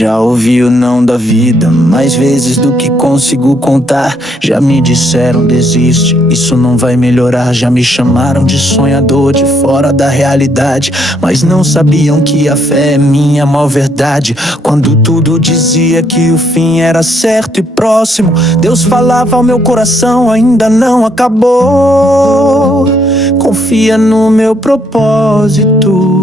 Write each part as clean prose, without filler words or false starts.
Já ouvi o não da vida mais vezes do que consigo contar. Já me disseram desiste, isso não vai melhorar. Já me chamaram de sonhador, de fora da realidade, mas não sabiam que a fé é minha maior verdade. Quando tudo dizia que o fim era certo e próximo, Deus falava ao meu coração: ainda não acabou. Confia no meu propósito.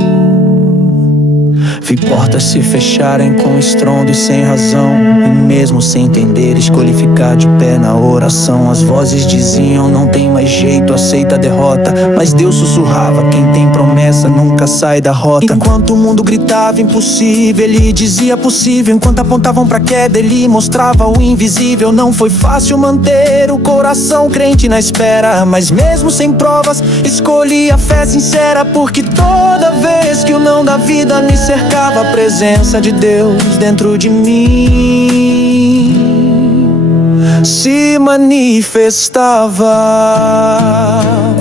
Vi portas se fecharem com estrondo e sem razão, e mesmo sem entender escolhi ficar de pé na oração. As vozes diziam: não tem mais jeito, aceita a derrota. Mas Deus sussurrava: quem tem promessa nunca sai da rota. Enquanto o mundo gritava impossível, Ele dizia possível. Enquanto apontavam pra queda, Ele mostrava o invisível. Não foi fácil manter o coração crente na espera, mas mesmo sem provas escolhi a fé sincera. Porque toda vez que o não da vida me cercava, a presença de Deus dentro de mim se manifestava.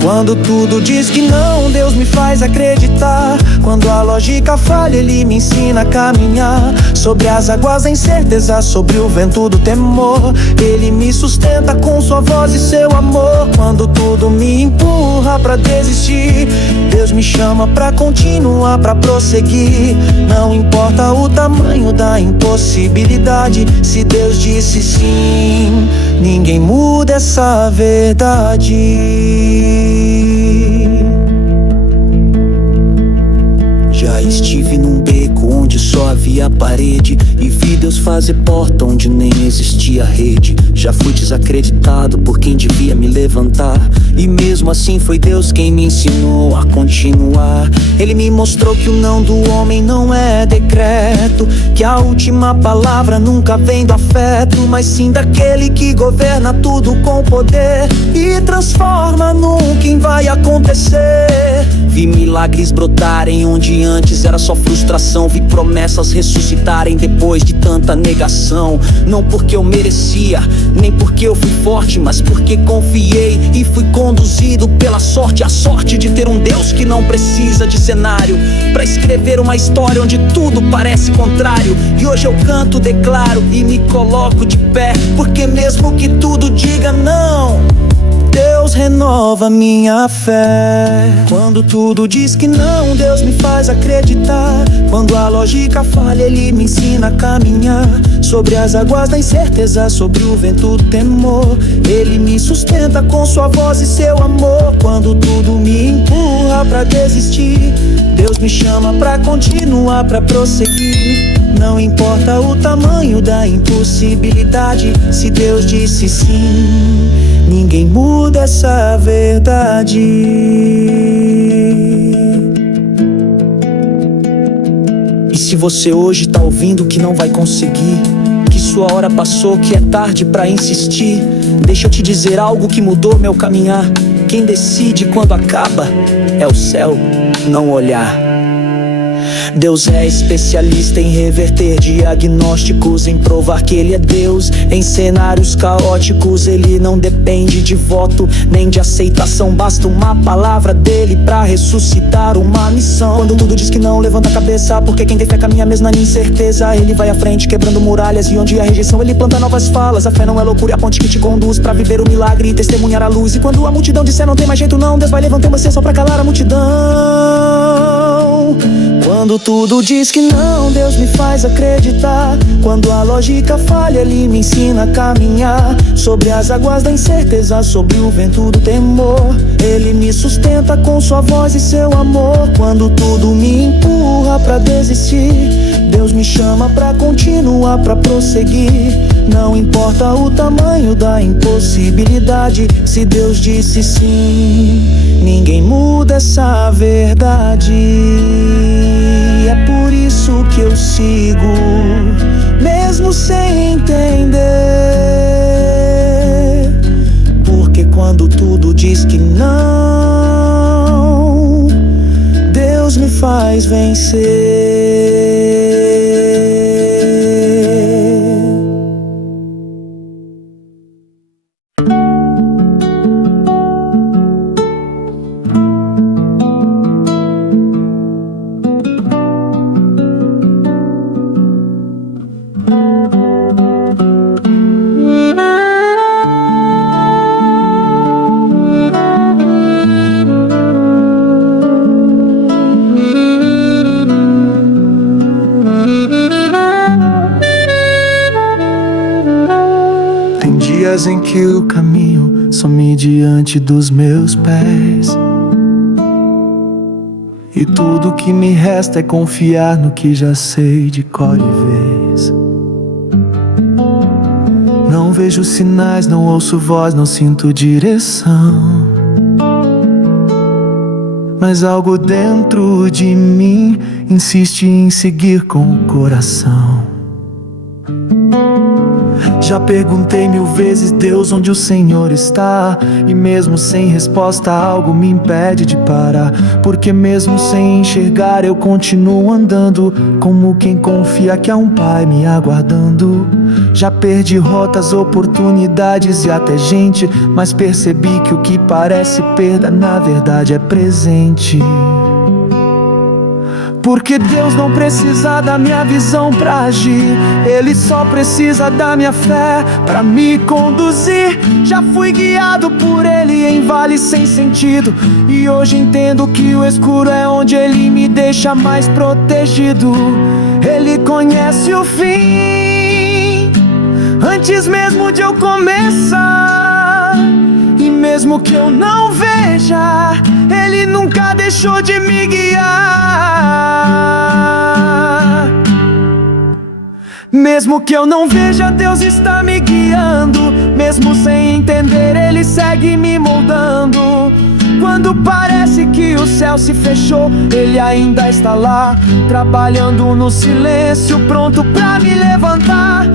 Quando tudo diz que não, Deus me faz acreditar. Quando a lógica falha, Ele me ensina a caminhar sobre as águas da incerteza, sobre o vento do temor. Ele me sustenta com sua voz e seu amor. Quando tudo me empurra pra desistir, Deus me chama pra continuar, pra prosseguir. Não importa o tamanho da impossibilidade, se Deus disse sim, ninguém muda essa verdade. Já estive num beco onde só havia parede, e vi Deus fazer porta onde nem existia rede. Já fui desacreditado por quem devia me levantar, e mesmo assim foi Deus quem me ensinou a continuar. Ele me mostrou que o não do homem não é decreto, que a última palavra nunca vem do afeto, mas sim daquele que governa tudo com poder e transforma no que vai acontecer. Vi milagres brotarem onde antes era só frustração. Vi promessas ressuscitarem depois de tanta negação. Não porque eu merecia, nem porque eu fui forte, mas porque confiei e fui conduzido pela sorte. A sorte de ter um Deus que não precisa de cenário pra escrever uma história onde tudo parece contrário. E hoje eu canto, declaro e me coloco de pé, porque mesmo que tudo diga não, Deus renova minha fé. Quando tudo diz que não, Deus me faz acreditar. Quando a lógica falha, Ele me ensina a caminhar sobre as águas da incerteza, sobre o vento do temor. Ele me sustenta com sua voz e seu amor. Quando tudo me empurra pra desistir, Deus me chama pra continuar, pra prosseguir. Não importa o tamanho da impossibilidade, se Deus disse sim, ninguém muda essa verdade. E se você hoje tá ouvindo que não vai conseguir, que sua hora passou, que é tarde pra insistir, deixa eu te dizer algo que mudou meu caminhar. Quem decide quando acaba é o céu, não olhar. Deus é especialista em reverter diagnósticos, em provar que Ele é Deus em cenários caóticos. Ele não depende de voto nem de aceitação, basta uma palavra dele pra ressuscitar uma missão. Quando tudo diz que não, levanta a cabeça, porque quem tem fé caminha mesmo na incerteza. Ele vai à frente quebrando muralhas, e onde há rejeição Ele planta novas falas. A fé não é loucura, é a ponte que te conduz pra viver o milagre e testemunhar a luz. E quando a multidão disser não tem mais jeito não, Deus vai levantar você só pra calar a multidão. Quando tudo diz que não, Deus me faz acreditar. Quando a lógica falha, Ele me ensina a caminhar sobre as águas da incerteza, sobre o vento do temor. Ele me sustenta com sua voz e seu amor. Quando tudo me empurra pra desistir, Deus me chama pra continuar, pra prosseguir. Não importa o tamanho da impossibilidade, se Deus disse sim, ninguém muda essa verdade. É por isso que eu sigo, mesmo sem entender. Porque quando tudo diz que não, Deus me faz vencer. dias em que o caminho some diante dos meus pés, e tudo que me resta é confiar no que já sei de cor e vez. Não vejo sinais, não ouço voz, não sinto direção, mas algo dentro de mim insiste em seguir com o coração. Já perguntei 1000 vezes, Deus, onde o Senhor está? E mesmo sem resposta, algo me impede de parar. Porque mesmo sem enxergar, eu continuo andando, como quem confia que há um Pai me aguardando. Já perdi rotas, oportunidades e até gente, mas percebi que o que parece perda, na verdade é presente. Porque Deus não precisa da minha visão pra agir, Ele só precisa da minha fé pra me conduzir. Já fui guiado por Ele em vales sem sentido, e hoje entendo que o escuro é onde Ele me deixa mais protegido. Ele conhece o fim antes mesmo de eu começar, e mesmo que eu não veja, Ele nunca deixou de me guiar. Mesmo que eu não veja, Deus está me guiando. Mesmo sem entender, Ele segue me moldando. Quando parece que o céu se fechou, Ele ainda está lá, trabalhando no silêncio, pronto pra me levantar.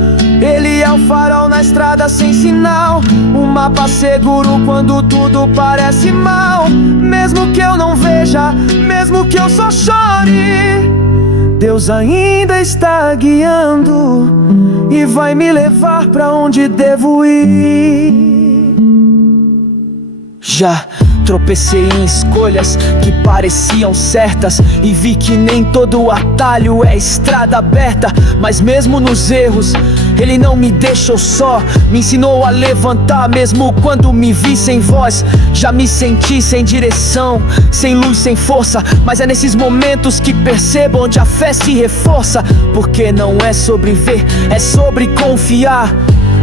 Ele é o farol na estrada sem sinal, um mapa seguro quando tudo parece mal. Mesmo que eu não veja, mesmo que eu só chore, Deus ainda está guiando e vai me levar pra onde devo ir. Já tropecei em escolhas que pareciam certas, e vi que nem todo atalho é estrada aberta. Mas mesmo nos erros, Ele não me deixou só, me ensinou a levantar. Mesmo quando me vi sem voz, já me senti sem direção, sem luz, sem força. Mas é nesses momentos que percebo onde a fé se reforça. Porque não é sobre ver, é sobre confiar.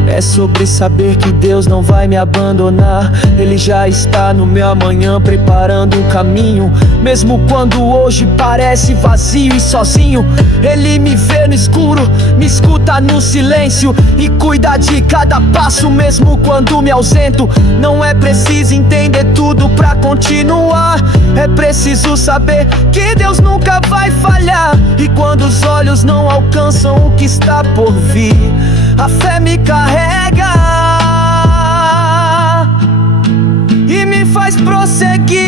É sobre saber que Deus não vai me abandonar. Ele já está no meu amanhã, preparando um caminho. Mesmo quando hoje parece vazio e sozinho, Ele me vê no escuro, me escuta no silêncio e cuida de cada passo, mesmo quando me ausento. Não é preciso entender tudo pra continuar, é preciso saber que Deus nunca vai falhar. E quando os olhos não alcançam o que está por vir, a fé me carrega e me faz prosseguir.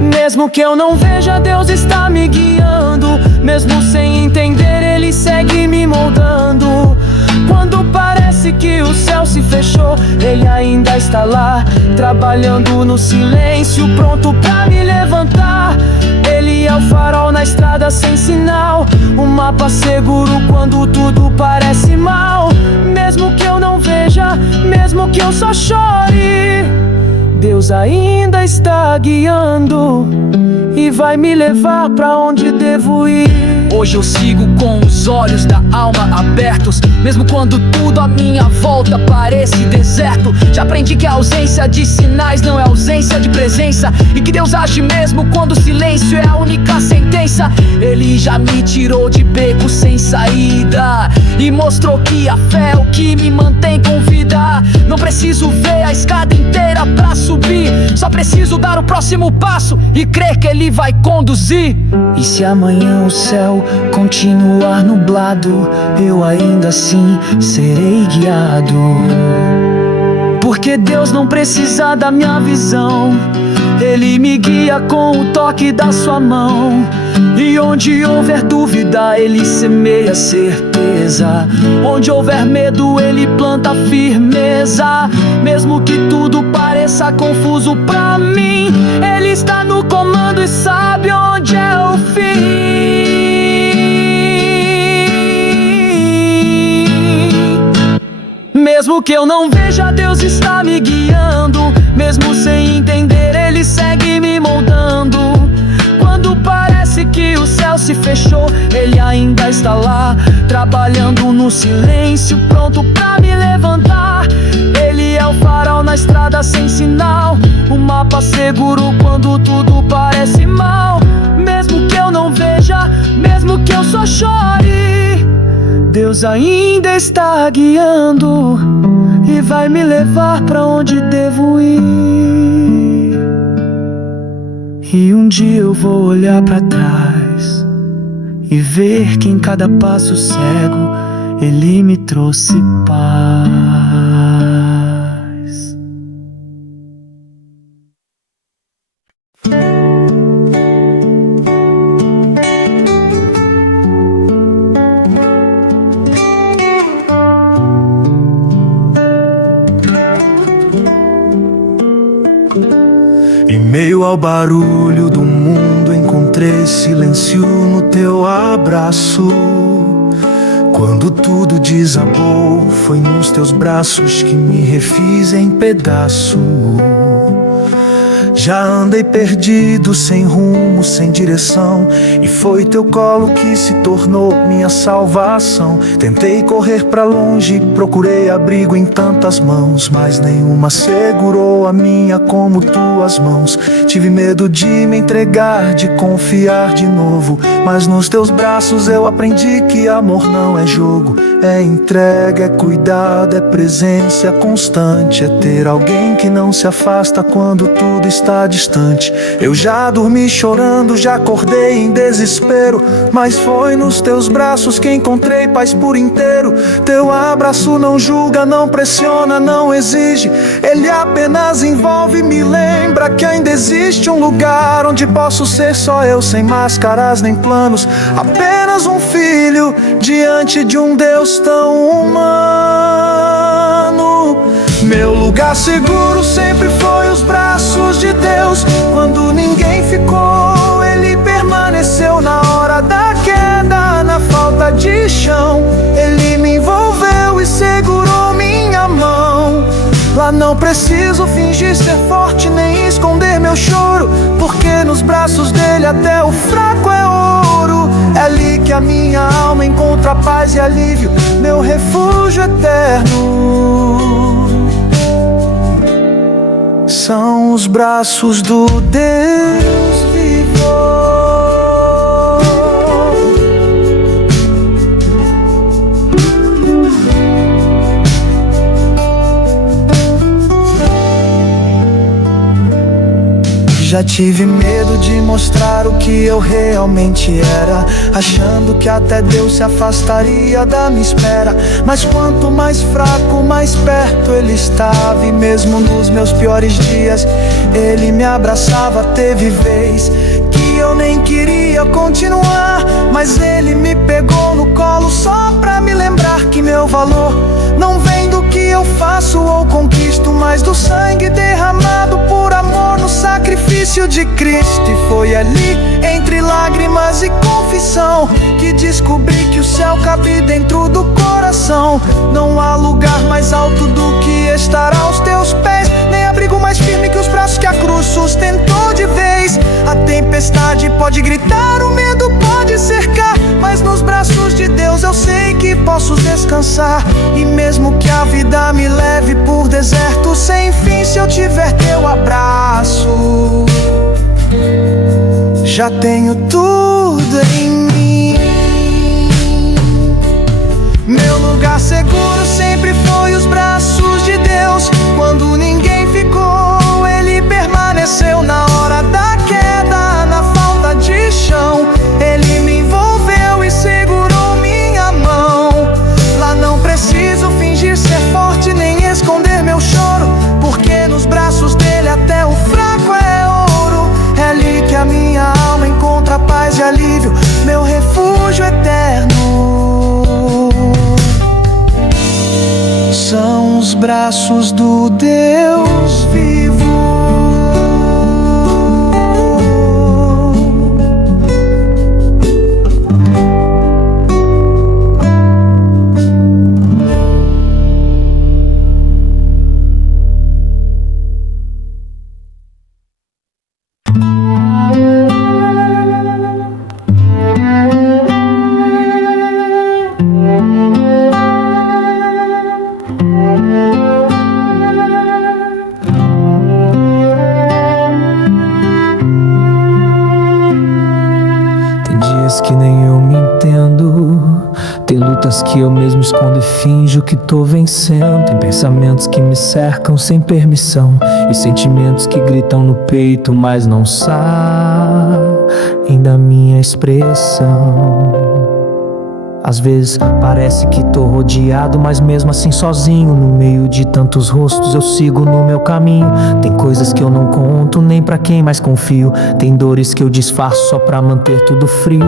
Mesmo que eu não veja, Deus está me guiando. Mesmo sem entender, Ele segue me moldando. Quando parece que o céu se fechou, Ele ainda está lá, trabalhando no silêncio, pronto pra me levantar. Ele é o farol na estrada sem sinal, um mapa seguro quando tudo parece mal. Mesmo que eu não veja, mesmo que eu só chore, Deus ainda está guiando e vai me levar pra onde devo ir. Hoje eu sigo com os olhos da alma abertos, mesmo quando tudo à minha volta parece deserto. Já aprendi que a ausência de sinais não é ausência de presença, e que Deus age mesmo quando o silêncio é a única sentença. Ele já me tirou de beco sem saída e mostrou que a fé é o que me mantém com vida. Não preciso ver a escada inteira pra subir, só preciso dar o próximo passo e crer que Ele vai conduzir. E se amanhã o céu continuar nublado, eu ainda assim serei guiado. Porque Deus não precisa da minha visão, Ele me guia com o toque da sua mão. E onde houver dúvida, Ele semeia certeza. Onde houver medo, Ele planta firmeza. Mesmo que tudo pareça confuso pra mim, Ele está no comando e sabe onde é o fim. Mesmo que eu não veja, Deus está me guiando. Mesmo sem entender, Ele segue me moldando. Quando parece que o céu se fechou, Ele ainda está lá, trabalhando no silêncio, pronto pra me seguro quando tudo parece mal. Mesmo que eu não veja, mesmo que eu só chore, Deus ainda está guiando e vai me levar pra onde devo ir. E um dia eu vou olhar pra trás e ver que em cada passo cego Ele me trouxe paz. Em meio ao barulho do mundo, encontrei silêncio no teu abraço. Quando tudo desabou, foi nos teus braços que me refiz em pedaço. Já andei perdido, sem rumo, sem direção, e foi teu colo que se tornou minha salvação. Tentei correr pra longe, procurei abrigo em tantas mãos, mas nenhuma segurou a minha como tuas mãos. Tive medo de me entregar, de confiar de novo, mas nos teus braços eu aprendi que amor não é jogo. É entrega, é cuidado, é presença constante, é ter alguém que não se afasta quando tudo está distante. Eu já dormi chorando, já acordei em desespero, mas foi nos teus braços que encontrei paz por inteiro. Teu abraço não julga, não pressiona, não exige, ele apenas envolve e me lembra que ainda existe um lugar onde posso ser só eu, sem máscaras nem planos, apenas um filho diante de um Deus tão humano. Meu lugar seguro sempre foi os braços de Deus. Quando ninguém ficou, Ele permaneceu. Na hora da queda, na falta de chão, Ele me envolveu e segurou minha mão. Lá não preciso fingir ser forte, nem esconder meu choro, porque nos braços dele até o fraco é ouro. É ali que a minha alma encontra paz e alívio, meu refúgio eterno. São os braços do Deus vivo. Já tive medo de mostrar o que eu realmente era, achando que até Deus se afastaria da minha espera. Mas quanto mais fraco, mais perto Ele estava, e mesmo nos meus piores dias Ele me abraçava. Teve vez que eu nem queria continuar, mas Ele me pegou no colo só pra me lembrar que meu valor não vem do que eu faço ou conquisto, mas do sangue derramado por amor no sacrifício de Cristo. E foi ali, entre lágrimas e confissão, que descobri que o céu cabe dentro do coração. Não há lugar mais alto do que estar aos teus pés, nem abrigo mais firme que os braços que a cruz sustentou de vez. A tempestade pode gritar, o medo pode cercar, mas nos braços de Deus eu sei que posso descansar. E mesmo que a vida me leve por deserto sem fim, se eu tiver teu abraço, já tenho tudo em mim. Meu lugar seguro sempre foi os braços de Deus. Quando ninguém ficou, Ele permaneceu. Na hora da queda, na falta de chão, Ele me envolveu e segurou minha mão. Lá não preciso fingir ser forte, nem esconder meu choro, porque nos braços dele até o fraco é ouro. É ali que a minha alma encontra paz e alívio, meu refúgio eterno. São os braços do Deus vivo. vezes que nem eu me entendo. Tem lutas que eu mesmo escondo e finjo que tô vencendo. Tem pensamentos que me cercam sem permissão, e sentimentos que gritam no peito, mas não saem da minha expressão. Às vezes parece que tô rodeado, mas mesmo assim sozinho. No meio de tantos rostos eu sigo no meu caminho. Tem coisas que eu não conto nem pra quem mais confio. Tem dores que eu disfarço só pra manter tudo frio.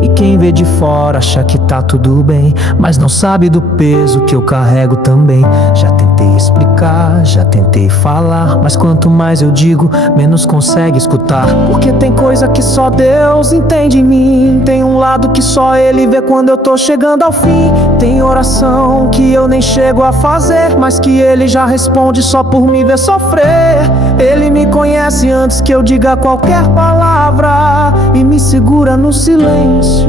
E quem vê de fora acha que tá tudo bem, mas não sabe do peso que eu carrego também. Já tentei explicar, já tentei falar, mas quanto mais eu digo, menos consegue escutar. Porque tem coisa que só Deus entende em mim. Tem um lado que só Ele vê quando eu tô chegando ao fim. Tem oração que eu nem chego a fazer, mas que Ele já responde só por me ver sofrer. Ele me conhece antes que eu diga qualquer palavra e me segura no silêncio.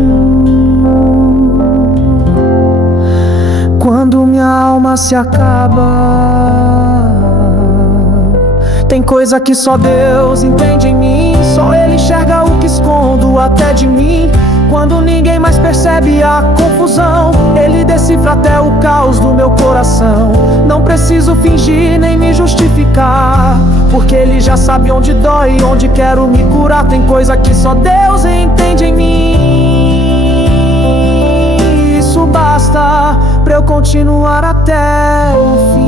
Quando minha alma se acaba, tem coisa que só Deus entende em mim. Só Ele enxerga o que escondo até de mim. Quando ninguém mais percebe a confusão, Ele decifra até o caos do meu coração. Não preciso fingir nem me justificar, porque Ele já sabe onde dói e onde quero me curar. Tem coisa que só Deus entende em mim. Isso basta pra eu continuar até o fim.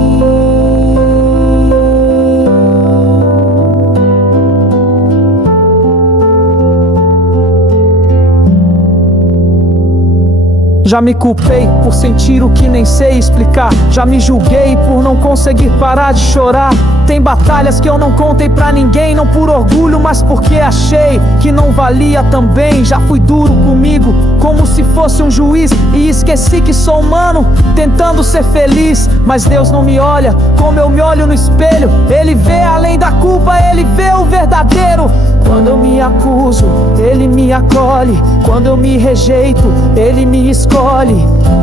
Já me culpei por sentir o que nem sei explicar. Já me julguei por não conseguir parar de chorar. Tem batalhas que eu não contei pra ninguém, não por orgulho, mas porque achei que não valia também. Já fui duro comigo, como se fosse um juiz, e esqueci que sou humano, tentando ser feliz. Mas Deus não me olha como eu me olho no espelho. Ele vê além da culpa, Ele vê o verdadeiro. Quando eu me acuso, Ele me acolhe. Quando eu me rejeito, Ele me escolhe.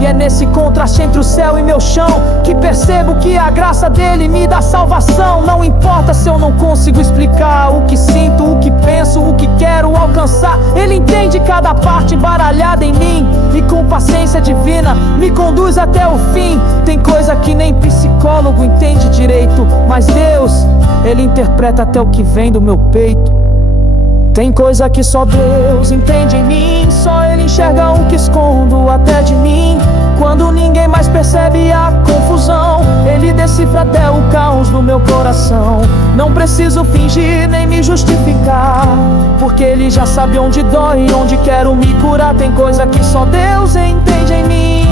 E é nesse contraste entre o céu e meu chão que percebo que a graça dele me dá salvação. Não importa se eu não consigo explicar o que sinto, o que penso, o que quero alcançar. Ele entende cada parte embaralhada em mim, e com paciência divina me conduz até o fim. Tem coisa que nem psicólogo entende direito, mas Deus, Ele interpreta até o que vem do meu peito. Tem coisa que só Deus entende em mim. Só Ele enxerga o que escondo até de mim. Quando ninguém mais percebe a confusão, Ele decifra até o caos do meu coração. Não preciso fingir nem me justificar, porque Ele já sabe onde dói e onde quero me curar. Tem coisa que só Deus entende em mim.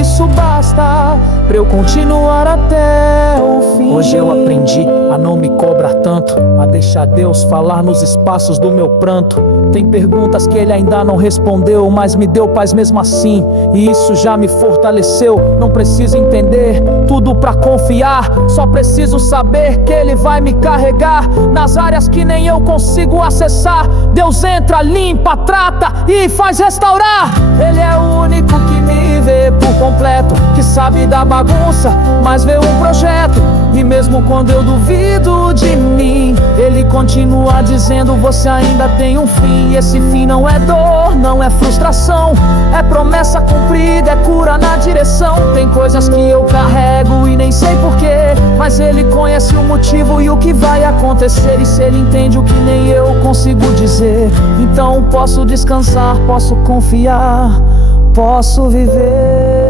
Isso basta pra eu continuar até o fim. Hoje eu aprendi a não me cobrar tanto, a deixar Deus falar nos espaços do meu pranto. Tem perguntas que Ele ainda não respondeu, mas me deu paz mesmo assim, e isso já me fortaleceu. Não preciso entender tudo pra confiar, só preciso saber que Ele vai me carregar nas áreas que nem eu consigo acessar. Deus entra, limpa, trata e faz restaurar. Ele é o único que me vê por completo, que sabe da bagunça, mas vê um projeto. E mesmo quando eu duvido de mim, Ele continua dizendo: você ainda tem um fim. E esse fim não é dor, não é frustração, é promessa cumprida, é cura na direção. Tem coisas que eu carrego e nem sei porquê, mas Ele conhece o motivo e o que vai acontecer. E se Ele entende o que nem eu consigo dizer, então posso descansar, posso confiar, posso viver.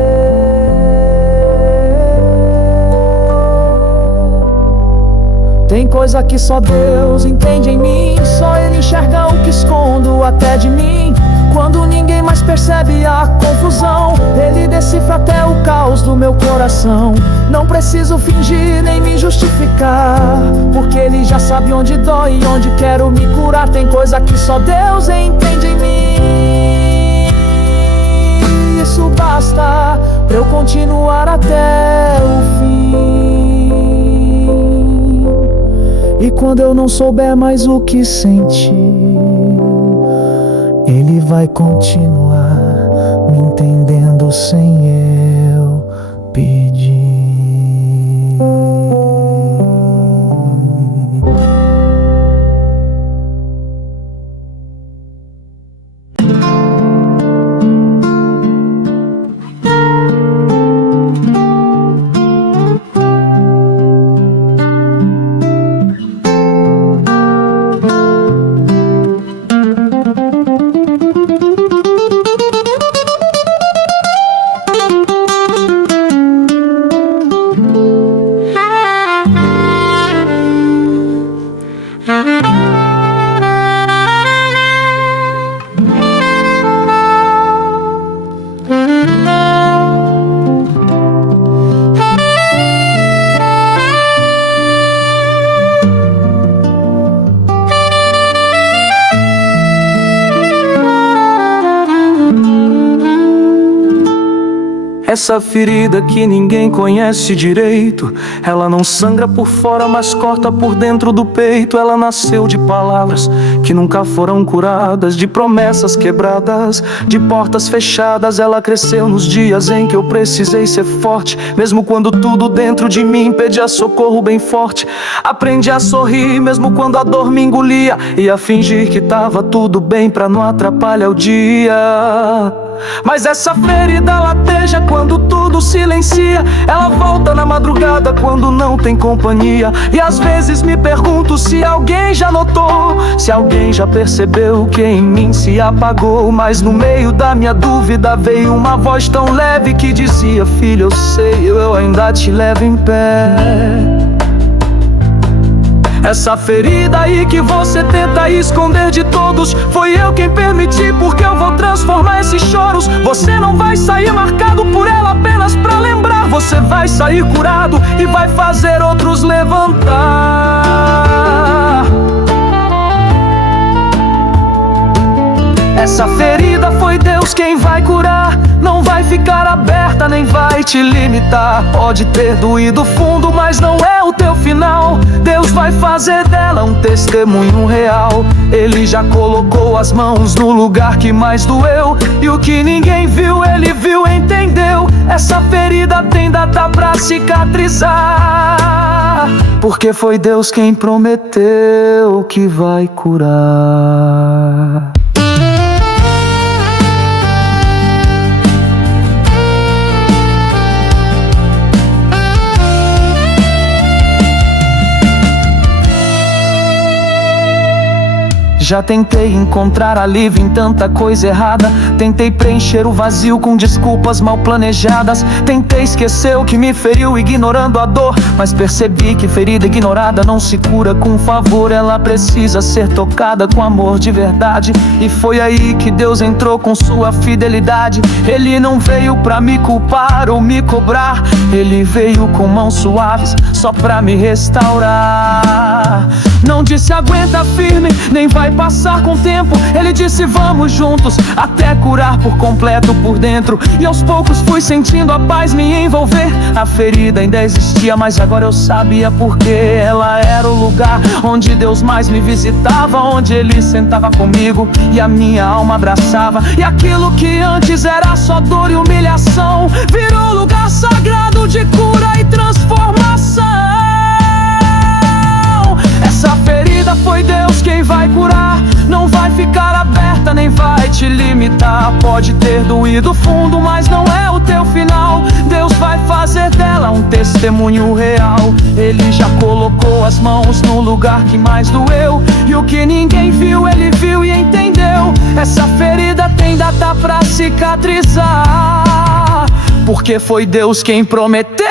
Tem coisa que só Deus entende em mim. Só Ele enxerga o que escondo até de mim. Quando ninguém mais percebe a confusão, Ele decifra até o caos do meu coração. Não preciso fingir nem me justificar, porque Ele já sabe onde dói e onde quero me curar. Tem coisa que só Deus entende em mim. Isso basta pra eu continuar até o fim. E quando eu não souber mais o que sentir, Ele vai continuar me entendendo sem eu pedir. Essa ferida que ninguém conhece direito, ela não sangra por fora, mas corta por dentro do peito. Ela nasceu de palavras que nunca foram curadas, de promessas quebradas, de portas fechadas. Ela cresceu nos dias em que eu precisei ser forte, mesmo quando tudo dentro de mim pedia socorro bem forte. Aprendi a sorrir mesmo quando a dor me engolia, e a fingir que tava tudo bem pra não atrapalhar o dia. Mas essa ferida lateja quando tudo silencia. Ela volta na madrugada quando não tem companhia. E às vezes me pergunto se alguém já notou, se alguém já percebeu que em mim se apagou. Mas no meio da minha dúvida veio uma voz tão leve que dizia: filho, eu sei, eu ainda te levo em pé. Essa ferida aí que você tenta esconder de todos, foi eu quem permiti, porque eu vou transformar esses choros. Você não vai sair marcado por ela apenas pra lembrar. Você vai sair curado e vai fazer outros levantar. Essa ferida foi Deus quem vai curar. Não vai ficar aberta, nem vai te limitar. Pode ter doído fundo, mas não é o teu final. Deus vai fazer dela um testemunho real. Ele já colocou as mãos no lugar que mais doeu, e o que ninguém viu, ele viu e entendeu. Essa ferida tem data pra cicatrizar, porque foi Deus quem prometeu que vai curar. Já tentei encontrar alívio em tanta coisa errada. Tentei preencher o vazio com desculpas mal planejadas. Tentei esquecer o que me feriu ignorando a dor, mas percebi que ferida ignorada não se cura com favor. Ela precisa ser tocada com amor de verdade. E foi aí que Deus entrou com sua fidelidade. Ele não veio pra me culpar ou me cobrar. Ele veio com mãos suaves só pra me restaurar. Não disse aguenta firme, nem vai passar com o tempo. Ele disse vamos juntos até curar por completo por dentro. E aos poucos fui sentindo a paz me envolver. A ferida ainda existia, mas agora eu sabia porque ela era o lugar onde Deus mais me visitava, onde Ele sentava comigo e a minha alma abraçava. E aquilo que antes era só dor e humilhação virou lugar sagrado de cura e transformação. Essa ferida foi Deus quem vai curar. Não vai ficar aberta, nem vai te limitar. Pode ter doído fundo, mas não é o teu final. Deus vai fazer dela um testemunho real. Ele já colocou as mãos no lugar que mais doeu, e o que ninguém viu, Ele viu e entendeu. Essa ferida tem data pra cicatrizar, porque foi Deus quem prometeu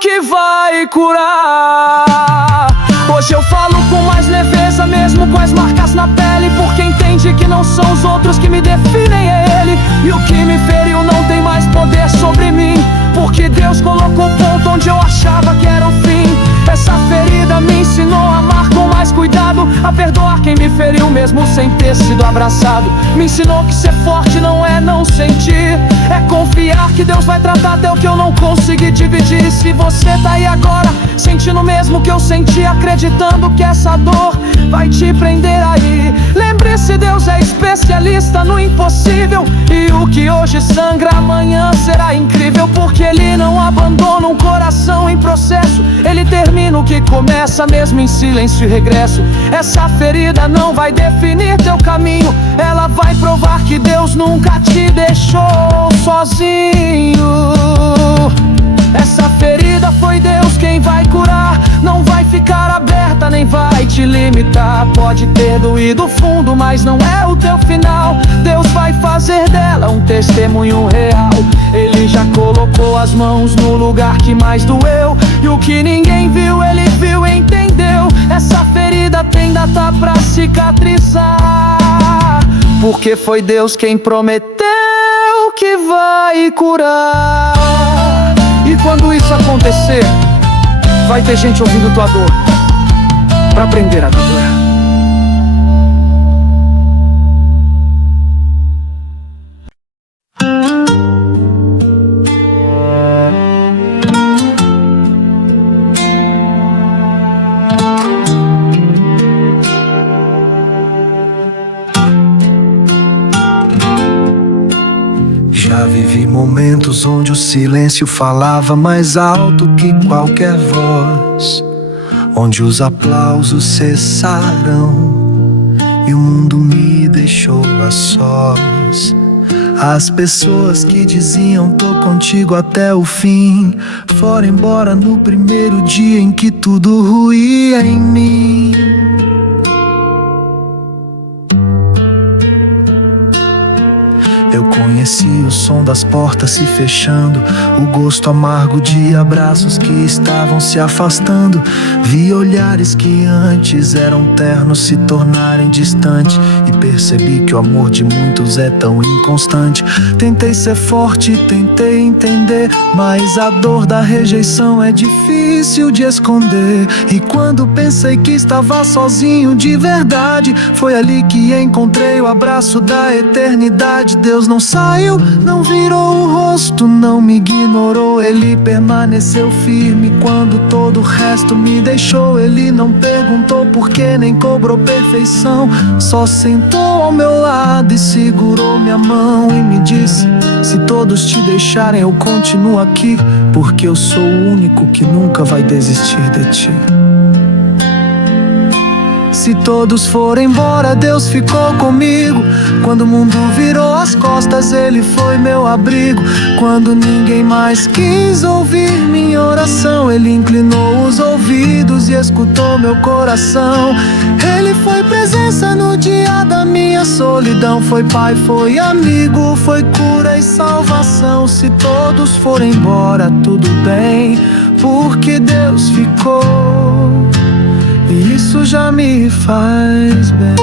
que vai curar. Hoje eu falo com mais leveza, mesmo com as marcas na pele, porque entende que não são os outros que me definem, é Ele. E o que me feriu não tem mais poder sobre mim, porque Deus colocou ponto onde eu achava que era o fim. Essa ferida me ensinou a amar com mais cuidado, a perdoar quem me feriu mesmo sem ter sido abraçado. Me ensinou que ser forte não é não sentir, é confiar que Deus vai tratar até o que eu não consegui dividir. Se você tá aí agora sentindo o mesmo que eu senti, acreditando que essa dor vai te prender aí, lembre-se, Deus é especialista no impossível. E o que hoje sangra amanhã será incrível, porque Ele não abandona um coração em processo. Ele termina o que começa mesmo em silêncio e regresso. Essa ferida não vai definir teu caminho, ela vai provar que Deus nunca te deixou sozinho. Essa ferida foi Deus quem vai curar. Não vai ficar aberta, nem vai te limitar. Pode ter doído fundo, mas não é o teu final. Deus vai fazer dela um testemunho real. Ele já colocou as mãos no lugar que mais doeu, e o que ninguém viu, Ele viu e entendeu. Essa ferida tem data pra cicatrizar, porque foi Deus quem prometeu que vai curar. E quando isso acontecer, vai ter gente ouvindo tua dor pra aprender a adorar. momentos onde o silêncio falava mais alto que qualquer voz, onde os aplausos cessaram e o mundo me deixou a sós. As pessoas que diziam tô contigo até o fim foram embora no primeiro dia em que tudo ruía em mim. Eu conheci o som das portas se fechando, o gosto amargo de abraços que estavam se afastando. Vi olhares que antes eram ternos se tornarem distantes e percebi que o amor de muitos é tão inconstante. Tentei ser forte, tentei entender, mas a dor da rejeição é difícil de esconder. E quando pensei que estava sozinho de verdade, foi ali que encontrei o abraço da eternidade. Deus não saiu, não virou o rosto, não me ignorou. Ele permaneceu firme quando todo o resto me deixou. Ele não perguntou por quê, nem cobrou perfeição. Só sentou ao meu lado e segurou minha mão e me disse: se todos te deixarem, eu continuo aqui, porque eu sou o único que nunca vai desistir de ti. Se todos forem embora, Deus ficou comigo. Quando o mundo virou as costas, Ele foi meu abrigo. Quando ninguém mais quis ouvir minha oração, Ele inclinou os ouvidos e escutou meu coração. Ele foi presença no dia da minha solidão. Foi pai, foi amigo, foi cura e salvação. Se todos forem embora, tudo bem, porque Deus ficou. E isso já me faz bem.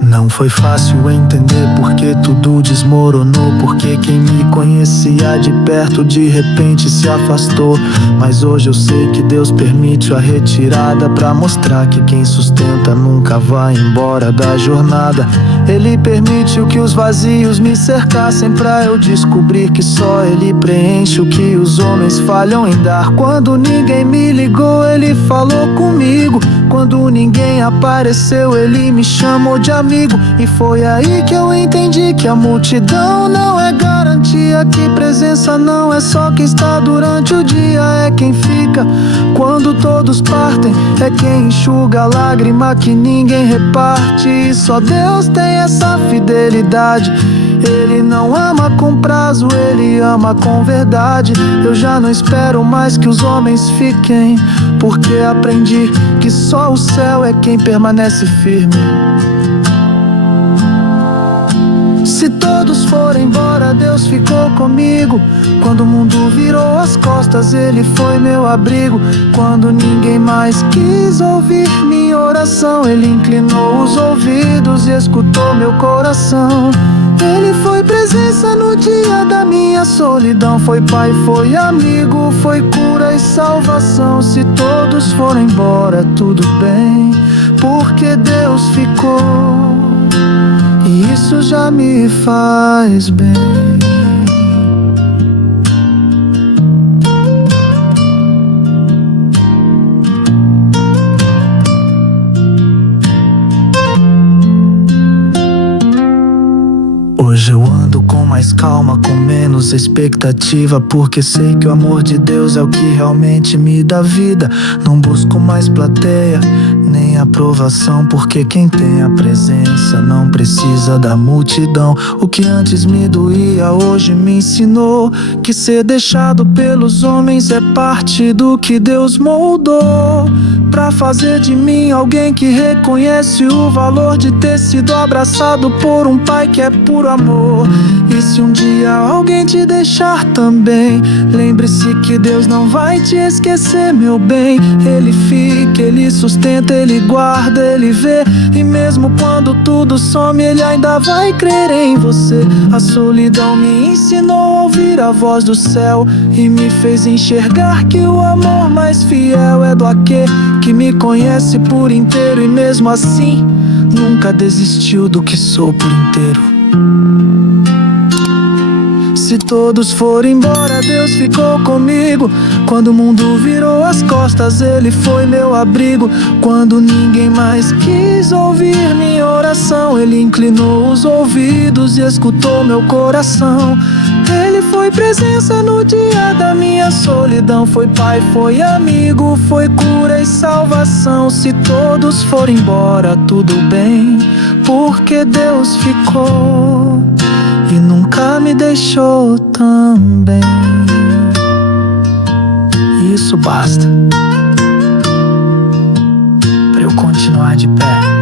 Não foi fácil entender porque tudo desmoronou, porque quem me conhecia de perto de repente se afastou. Mas hoje eu sei que Deus permite a retirada pra mostrar que quem sustenta nunca vai embora da jornada. Ele permitiu que os vazios me cercassem pra eu descobrir que só Ele preenche o que os homens falham em dar. Quando ninguém me ligou, Ele falou comigo. Quando ninguém apareceu, Ele me chamou de amigo. E foi aí que eu entendi que a multidão não é garantia, que presença não é só quem está durante o dia, é quem fica quando todos partem, é quem enxuga a lágrima que ninguém reparte. E só Deus tem essa fidelidade. Ele não ama com prazo, Ele ama com verdade. Eu já não espero mais que os homens fiquem, porque aprendi que só o céu é quem permanece firme. Se todos forem embora, Deus ficou comigo. Quando o mundo virou as costas, Ele foi meu abrigo. Quando ninguém mais quis ouvir minha oração, Ele inclinou os ouvidos e escutou meu coração. Ele foi presença no dia da minha solidão. Foi pai, foi amigo, foi cura e salvação. Se todos forem embora, tudo bem, porque Deus ficou. E isso já me faz bem. Hoje eu ando com mais calma, com menos expectativa, porque sei que o amor de Deus é o que realmente me dá vida. Não busco mais plateia, nem aprovação, porque quem tem a presença não precisa da multidão. O que antes me doía, hoje me ensinou que ser deixado pelos homens é parte do que Deus moldou, pra fazer de mim alguém que reconhece o valor de ter sido abraçado por um pai que é puro amor. E se um dia alguém te deixar também, lembre-se que Deus não vai te esquecer, meu bem. Ele fica, Ele sustenta, Ele guarda, Ele vê. E mesmo quando tudo some, Ele ainda vai crer em você. A solidão me ensinou a ouvir a voz do céu e me fez enxergar que o amor mais fiel é do aquele que me conhece por inteiro e mesmo assim nunca desistiu do que sou por inteiro. Se todos forem embora, Deus ficou comigo. Quando o mundo virou as costas, Ele foi meu abrigo. Quando ninguém mais quis ouvir minha oração, Ele inclinou os ouvidos e escutou meu coração. Ele foi presença no dia da minha solidão. Foi pai, foi amigo, foi cura e salvação. Se todos forem embora, tudo bem, porque Deus ficou e nunca me deixou também. Isso basta pra eu continuar de pé.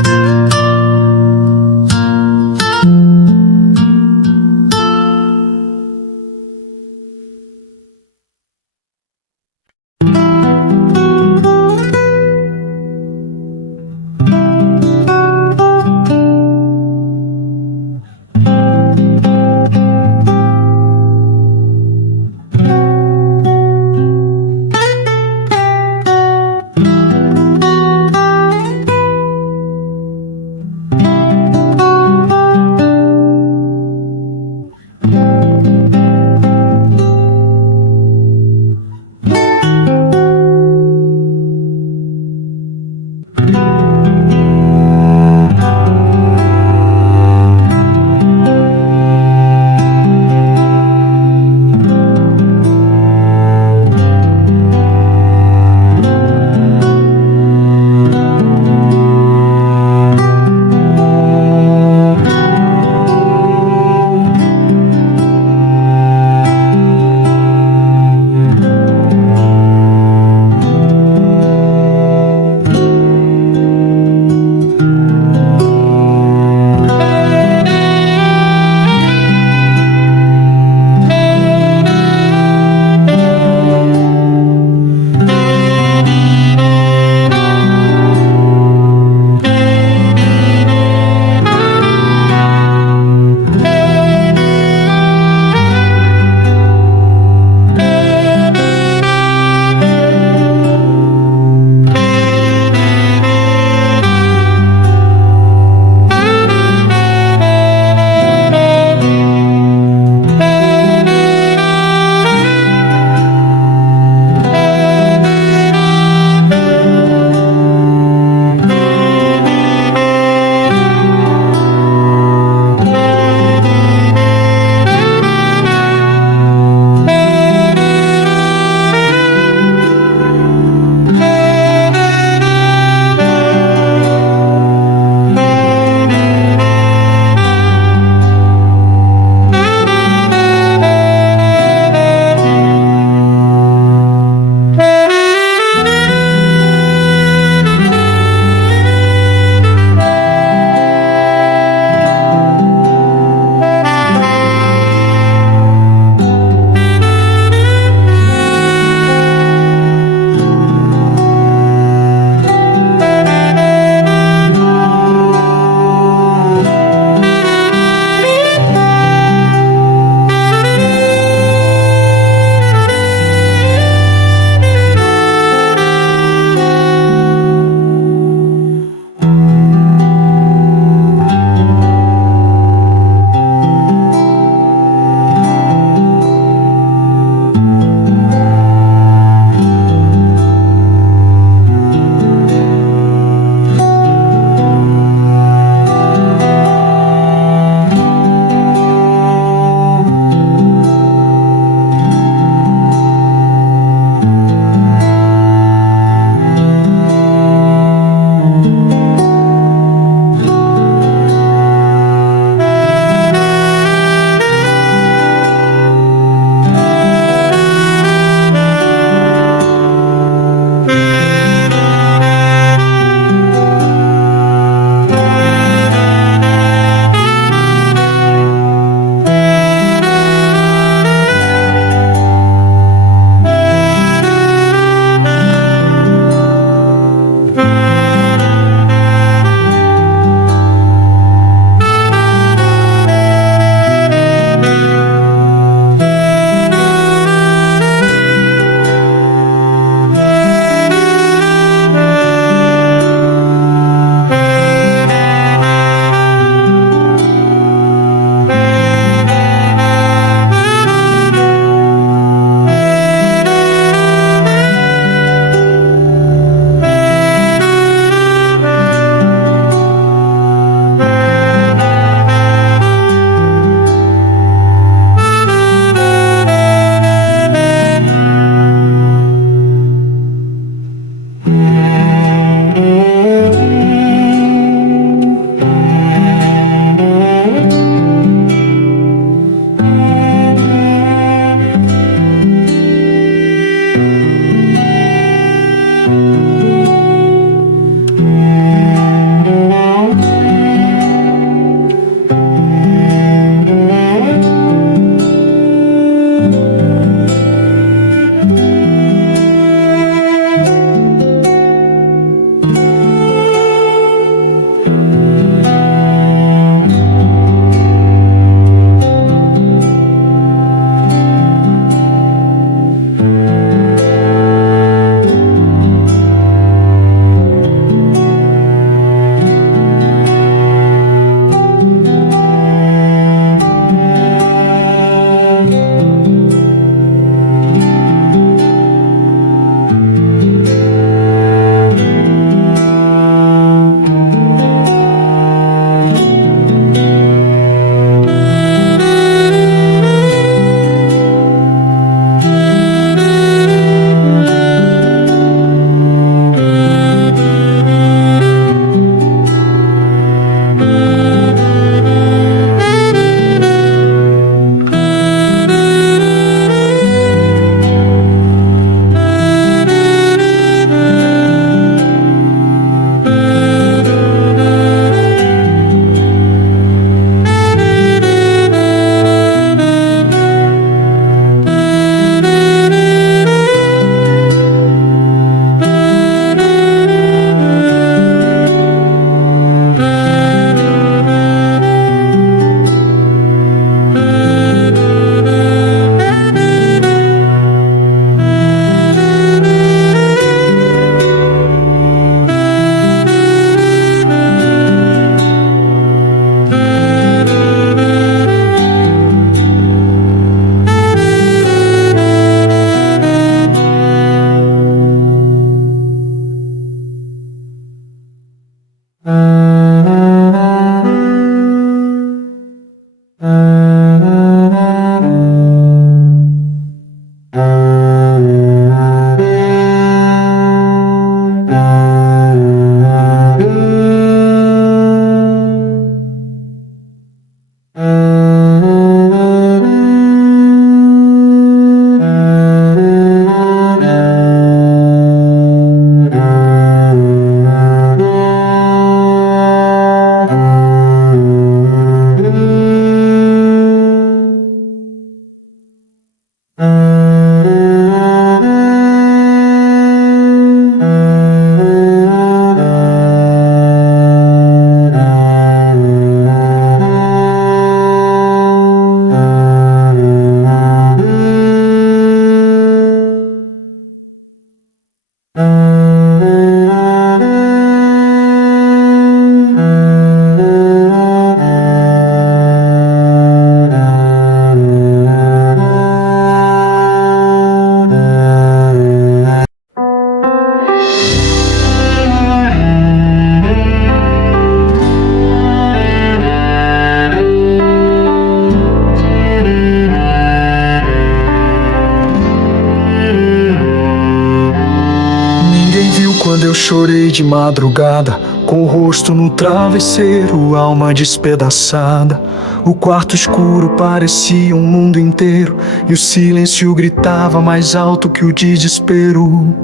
chorei de madrugada, com o rosto no travesseiro, alma despedaçada. O quarto escuro parecia um mundo inteiro, e o silêncio gritava mais alto que o desespero.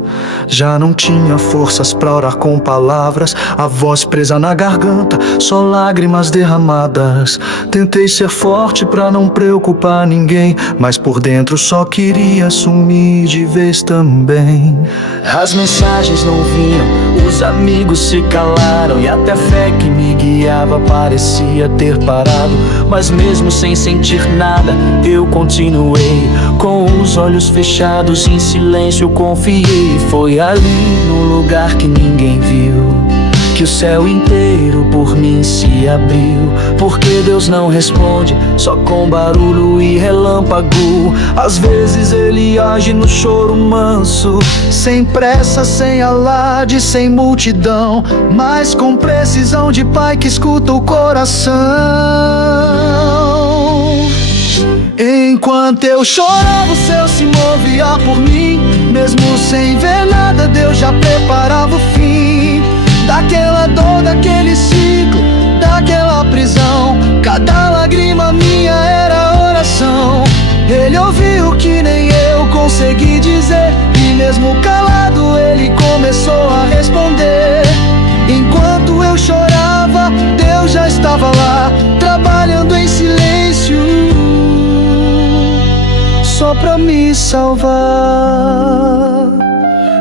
Já não tinha forças pra orar com palavras, a voz presa na garganta, só lágrimas derramadas. Tentei ser forte pra não preocupar ninguém, mas por dentro só queria sumir de vez também. As mensagens não vinham, os amigos se calaram, e até a fé que me guiava parecia ter parado. Mas mesmo sem sentir nada, eu continuei, com os olhos fechados, em silêncio confiei. Foi ali, no lugar que ninguém viu, que o céu inteiro por mim se abriu. Porque Deus não responde só com barulho e relâmpago. Às vezes Ele age no choro manso, sem pressa, sem alarde, sem multidão, mas com precisão de pai que escuta o coração. Enquanto eu chorava, o céu se movia por mim. Mesmo sem ver nada, Deus já preparava o fim daquela dor, daquele ciclo, daquela prisão. Cada lágrima minha era oração. Ele ouviu que nem eu consegui dizer, e mesmo calado Ele começou a responder. Enquanto eu chorava, Deus já estava lá, trabalhando em silêncio, só pra me salvar.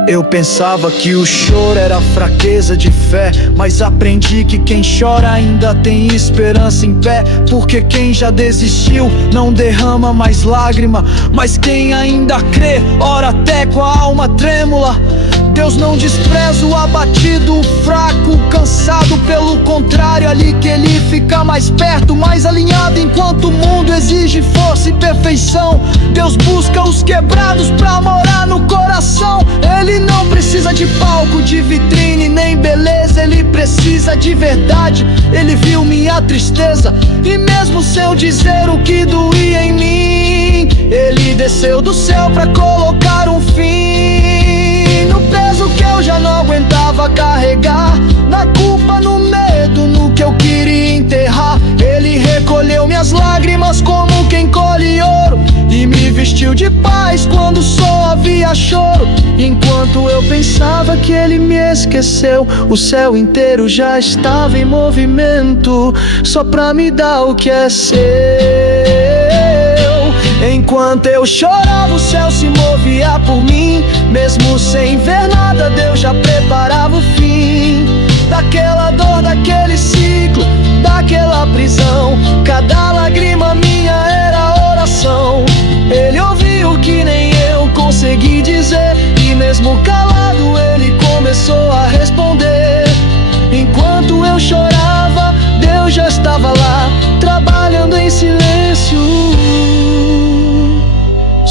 Eu pensava que o choro era fraqueza de fé, mas aprendi que quem chora ainda tem esperança em pé. Porque quem já desistiu não derrama mais lágrima, mas quem ainda crê ora até com a alma trêmula. Deus não despreza o abatido, o fraco, o cansado. Pelo contrário, ali que Ele fica mais perto, mais alinhado. Enquanto o mundo exige força e perfeição, Deus busca os quebrados pra morar no coração. Ele não precisa de palco, de vitrine, nem beleza. Ele precisa de verdade. Ele viu minha tristeza, e mesmo sem eu dizer o que doía em mim, Ele desceu do céu pra colocar um fim no peso que eu já não aguentava carregar, na culpa, no medo, no que eu queria enterrar. Ele recolheu minhas lágrimas como quem colhe ouro, e me vestiu de paz quando só havia choro. Enquanto eu pensava que Ele me esqueceu, o céu inteiro já estava em movimento, só pra me dar o que é seu. Enquanto eu chorava, o céu se movia por mim. Mesmo sem ver nada, Deus já preparava o fim daquela dor, daquele ciclo, daquela prisão. Cada lágrima minha era oração. Ele ouviu que nem eu consegui dizer, e mesmo calado Ele começou a responder. Enquanto eu chorava, Deus já estava lá, trabalhando em silêncio,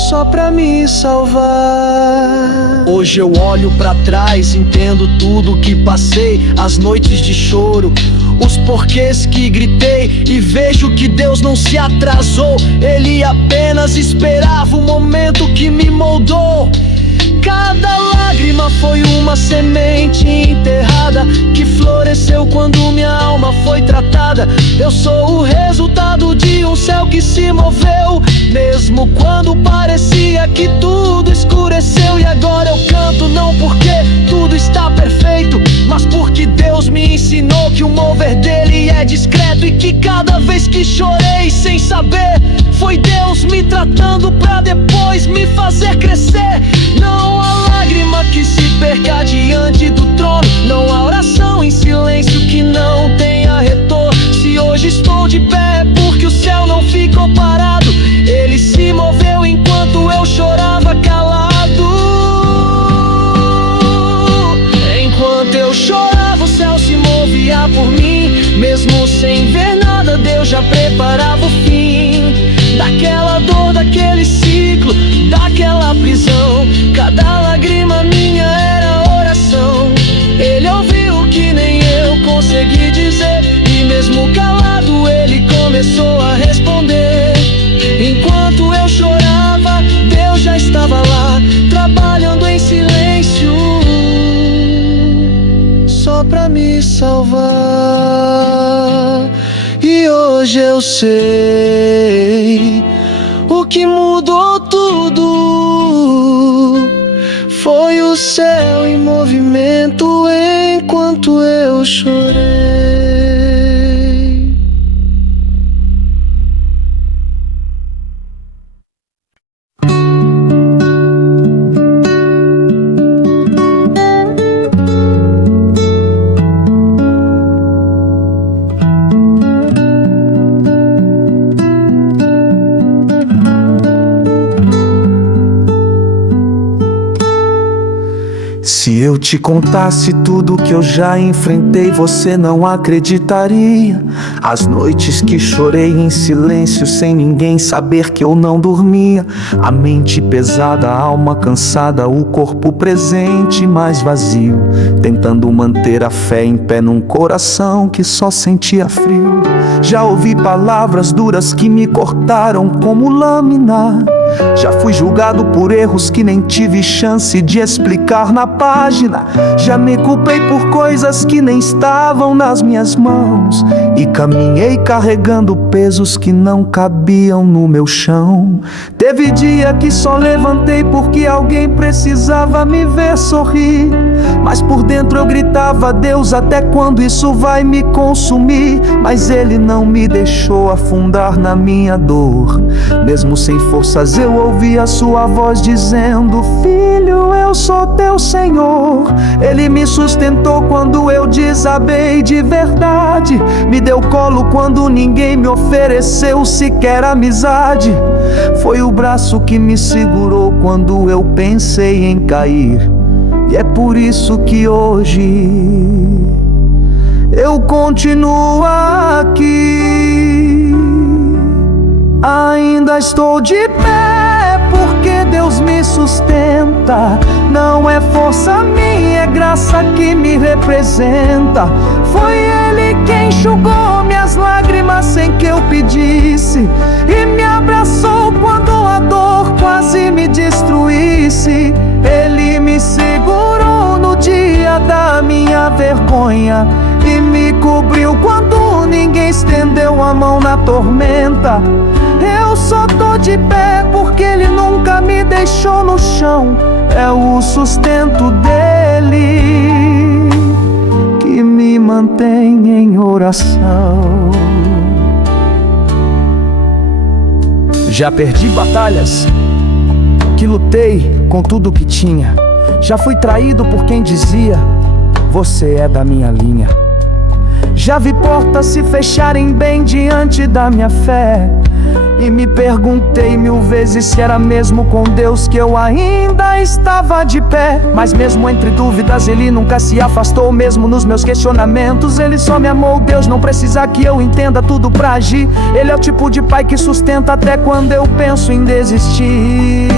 só pra me salvar. Hoje eu olho pra trás, entendo tudo que passei, as noites de choro, os porquês que gritei, e vejo que Deus não se atrasou. Ele apenas esperava o momento que me moldou. Cada lágrima foi uma semente enterrada, que floresceu quando minha alma foi tratada. Eu sou o resultado de um céu que se moveu, mesmo quando parecia que tudo escureceu. E agora eu canto não porque tudo está perfeito, mas porque Deus me ensinou que o mover dele é discreto, e que cada vez que chorei sem saber, foi Deus me tratando pra depois me fazer crescer. Não há lágrima que se perca diante do trono, não há oração em silêncio que não tenha retorno. Se hoje estou de pé é porque o céu não ficou parado. Ele se moveu enquanto eu chorava calado. Enquanto eu chorava, o céu se movia por mim. Mesmo sem ver nada, Deus já preparava o fim daquela dor, daquele ciclo, daquela prisão. Cada lágrima minha era oração. Ele ouviu que nem eu consegui dizer, e mesmo calado Ele começou a responder. Enquanto eu chorava, Deus já estava lá, trabalhando em silêncio, E hoje eu sei, o que mudou tudo foi o céu em movimento enquanto eu chorei. Se eu te contasse tudo que eu já enfrentei, você não acreditaria. As noites que chorei em silêncio, sem ninguém saber que eu não dormia. A mente pesada, a alma cansada, o corpo presente, mas vazio, tentando manter a fé em pé num coração que só sentia frio. Já ouvi palavras duras que me cortaram como lâmina. Já fui julgado por erros que nem tive chance de explicar na página. Já me culpei por coisas que nem estavam nas minhas mãos, e caminhei carregando pesos que não cabiam no meu chão. Teve dia que só levantei porque alguém precisava me ver sorrir, mas por dentro eu gritava: Deus, até quando isso vai me consumir? Mas Ele não me deixou afundar na minha dor. Mesmo sem forças eu ouvi a sua voz dizendo: filho, eu sou teu Senhor. Ele me sustentou quando eu desabei de verdade, me deu colo quando ninguém me ofereceu sequer amizade. Foi o braço que me segurou quando eu pensei em cair, e é por isso que hoje eu continuo aqui. Ainda estou de pé porque Deus me sustenta. Não é força minha, é graça que me representa. Foi Ele quem enxugou minhas lágrimas sem que eu pedisse, e me abraçou quando a dor quase me destruísse. Ele me segurou no dia da minha vergonha e me cobriu quando ninguém estendeu a mão na tormenta. Eu só tô de pé porque Ele nunca me deixou no chão. É o sustento dEle que me mantém em oração. Já perdi batalhas que lutei com tudo que tinha. Já fui traído por quem dizia: você é da minha linha. Já vi portas se fecharem bem diante da minha fé, e me perguntei 1000 vezes se era mesmo com Deus que eu ainda estava de pé. Mas mesmo entre dúvidas Ele nunca se afastou. Mesmo nos meus questionamentos Ele só me amou. Deus não precisa que eu entenda tudo pra agir. Ele é o tipo de pai que sustenta até quando eu penso em desistir.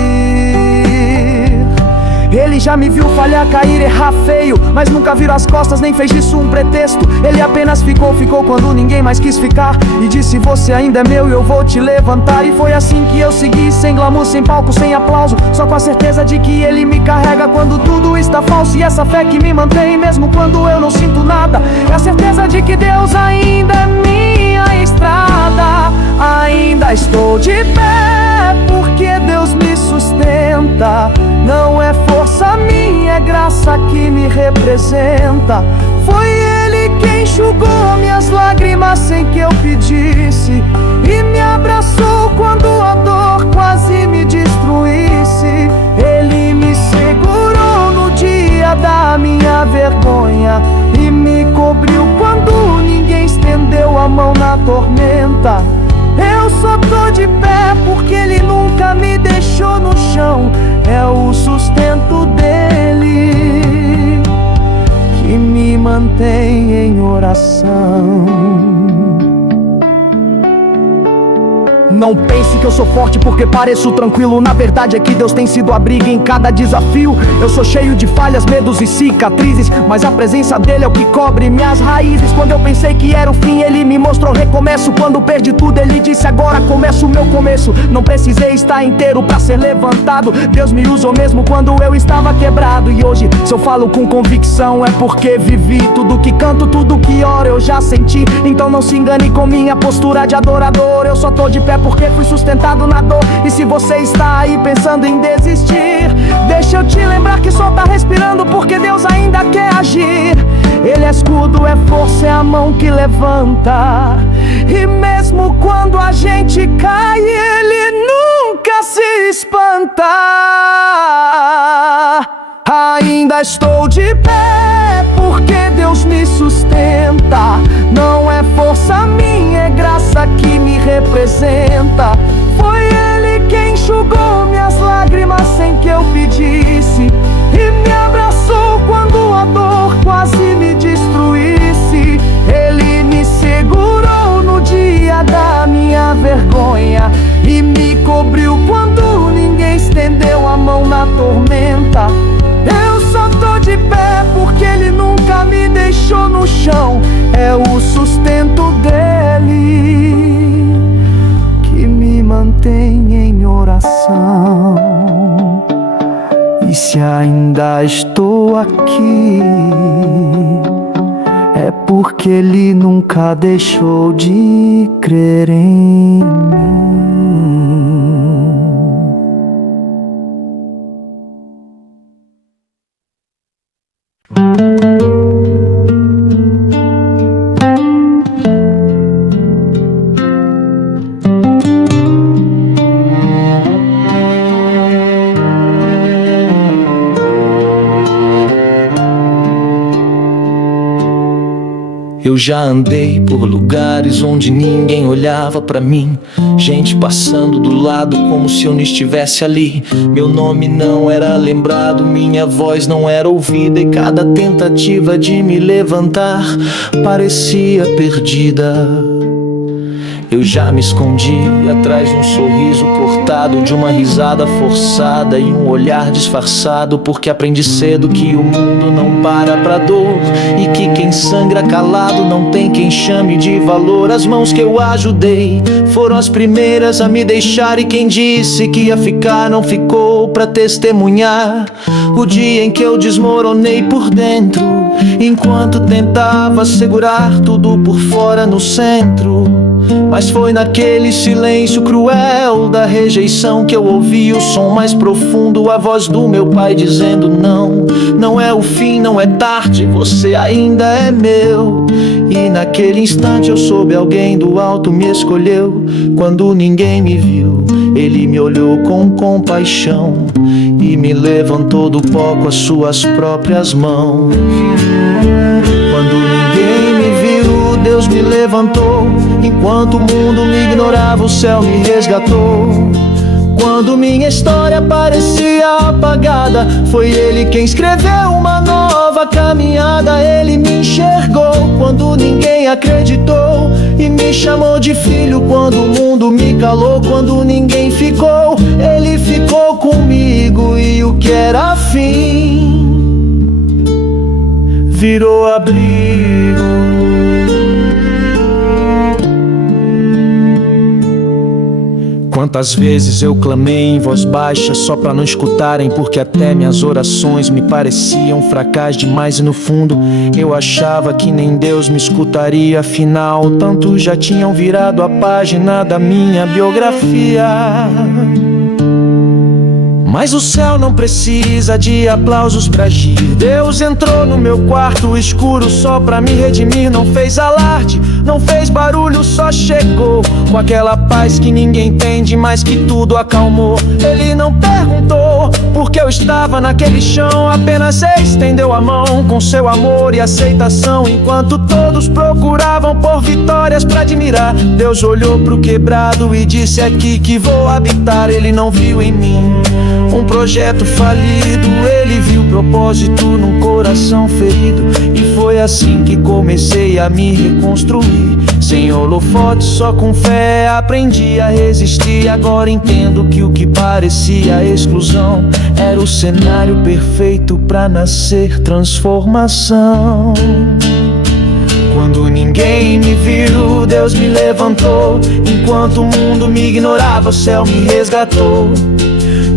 Ele já me viu falhar, cair, errar feio, mas nunca virou as costas, nem fez disso um pretexto. Ele apenas ficou quando ninguém mais quis ficar, e disse: você ainda é meu e eu vou te levantar. E foi assim que eu segui, sem glamour, sem palco, sem aplauso, só com a certeza de que Ele me carrega quando tudo está falso. E essa fé que me mantém mesmo quando eu não sinto nada, é a certeza de que Deus ainda é minha estrada. Ainda estou de pé porque Deus me sustenta. Não é força minha, é graça que me representa. Foi Ele quem enxugou minhas lágrimas sem que eu pedisse, e me abraçou quando a dor quase me destruísse. Ele me segurou no dia da minha vergonha e me cobriu quando ninguém estendeu a mão na tormenta. Eu só tô de pé porque Ele nunca me deixou no chão. É o sustento dEle que me mantém em oração. Não pense que eu sou forte porque pareço tranquilo. Na verdade é que Deus tem sido a briga em cada desafio. Eu sou cheio de falhas, medos e cicatrizes, mas a presença dele é o que cobre minhas raízes. Quando eu pensei que era o fim, ele me mostrou recomeço. Quando perdi tudo, ele disse agora começa o meu começo. Não precisei estar inteiro pra ser levantado. Deus me usou mesmo quando eu estava quebrado. E hoje, se eu falo com convicção, é porque vivi tudo que canto, tudo que oro eu já senti. Então não se engane com minha postura de adorador. Eu só tô de pé porque fui sustentado na dor. E se você está aí pensando em desistir, deixa eu te lembrar que só tá respirando porque Deus ainda quer agir. Ele é escudo, é força, é a mão que levanta. E mesmo quando a gente cai, ele nunca se espanta. Ainda estou de pé porque Deus me sustenta. Não é força minha, é graça que me representa. Foi Ele quem enxugou minhas lágrimas sem que eu pedisse, e me abraçou quando a dor quase me destruísse. Ele me segurou no dia da minha vergonha e me cobriu quando ninguém estendeu a mão na tormenta. Eu só tô de pé porque Ele nunca me deixou no chão. É o sustento dele que me mantém em oração. E se ainda estou aqui, é porque Ele nunca deixou de crer em mim. Eu já andei por lugares onde ninguém olhava pra mim. Gente passando do lado como se eu não estivesse ali. Meu nome não era lembrado, minha voz não era ouvida. E cada tentativa de me levantar parecia perdida. Eu já me escondi atrás de um sorriso cortado, de uma risada forçada e um olhar disfarçado, porque aprendi cedo que o mundo não para pra dor e que quem sangra calado não tem quem chame de valor. As mãos que eu ajudei foram as primeiras a me deixar, e quem disse que ia ficar não ficou pra testemunhar o dia em que eu desmoronei por dentro, enquanto tentava segurar tudo por fora no centro. Mas foi naquele silêncio cruel da rejeição que eu ouvi o som mais profundo, a voz do meu pai dizendo não, não é o fim, não é tarde, você ainda é meu. E naquele instante eu soube, alguém do alto me escolheu. Quando ninguém me viu, Ele me olhou com compaixão e me levantou do pó com as suas próprias mãos. Quando ninguém me viu, Deus me levantou. Enquanto o mundo me ignorava, o céu me resgatou. Quando minha história parecia apagada, foi Ele quem escreveu uma nova caminhada. Ele me enxergou quando ninguém acreditou e me chamou de filho quando o mundo me calou. Quando ninguém ficou, Ele ficou comigo, e o que era fim virou abrigo. Quantas vezes eu clamei em voz baixa só pra não escutarem, porque até minhas orações me pareciam fracas demais. E no fundo eu achava que nem Deus me escutaria. Afinal, tantos já tinham virado a página da minha biografia. Mas o céu não precisa de aplausos pra agir. Deus entrou no meu quarto escuro só pra me redimir. Não fez alarde, não fez barulho, só chegou com aquela paz que ninguém entende, mas que tudo acalmou. Ele não perguntou por que eu estava naquele chão, apenas estendeu a mão com seu amor e aceitação. Enquanto todos procuravam por vitórias pra admirar, Deus olhou pro quebrado e disse: é aqui que vou habitar. Ele não viu em mim um projeto falido, Ele viu propósito num coração ferido. E Foi assim que comecei a me reconstruir. Sem holofote, só com fé aprendi a resistir. Agora entendo que o que parecia exclusão era o cenário perfeito pra nascer transformação. Quando ninguém me viu, Deus me levantou. Enquanto o mundo me ignorava, o céu me resgatou.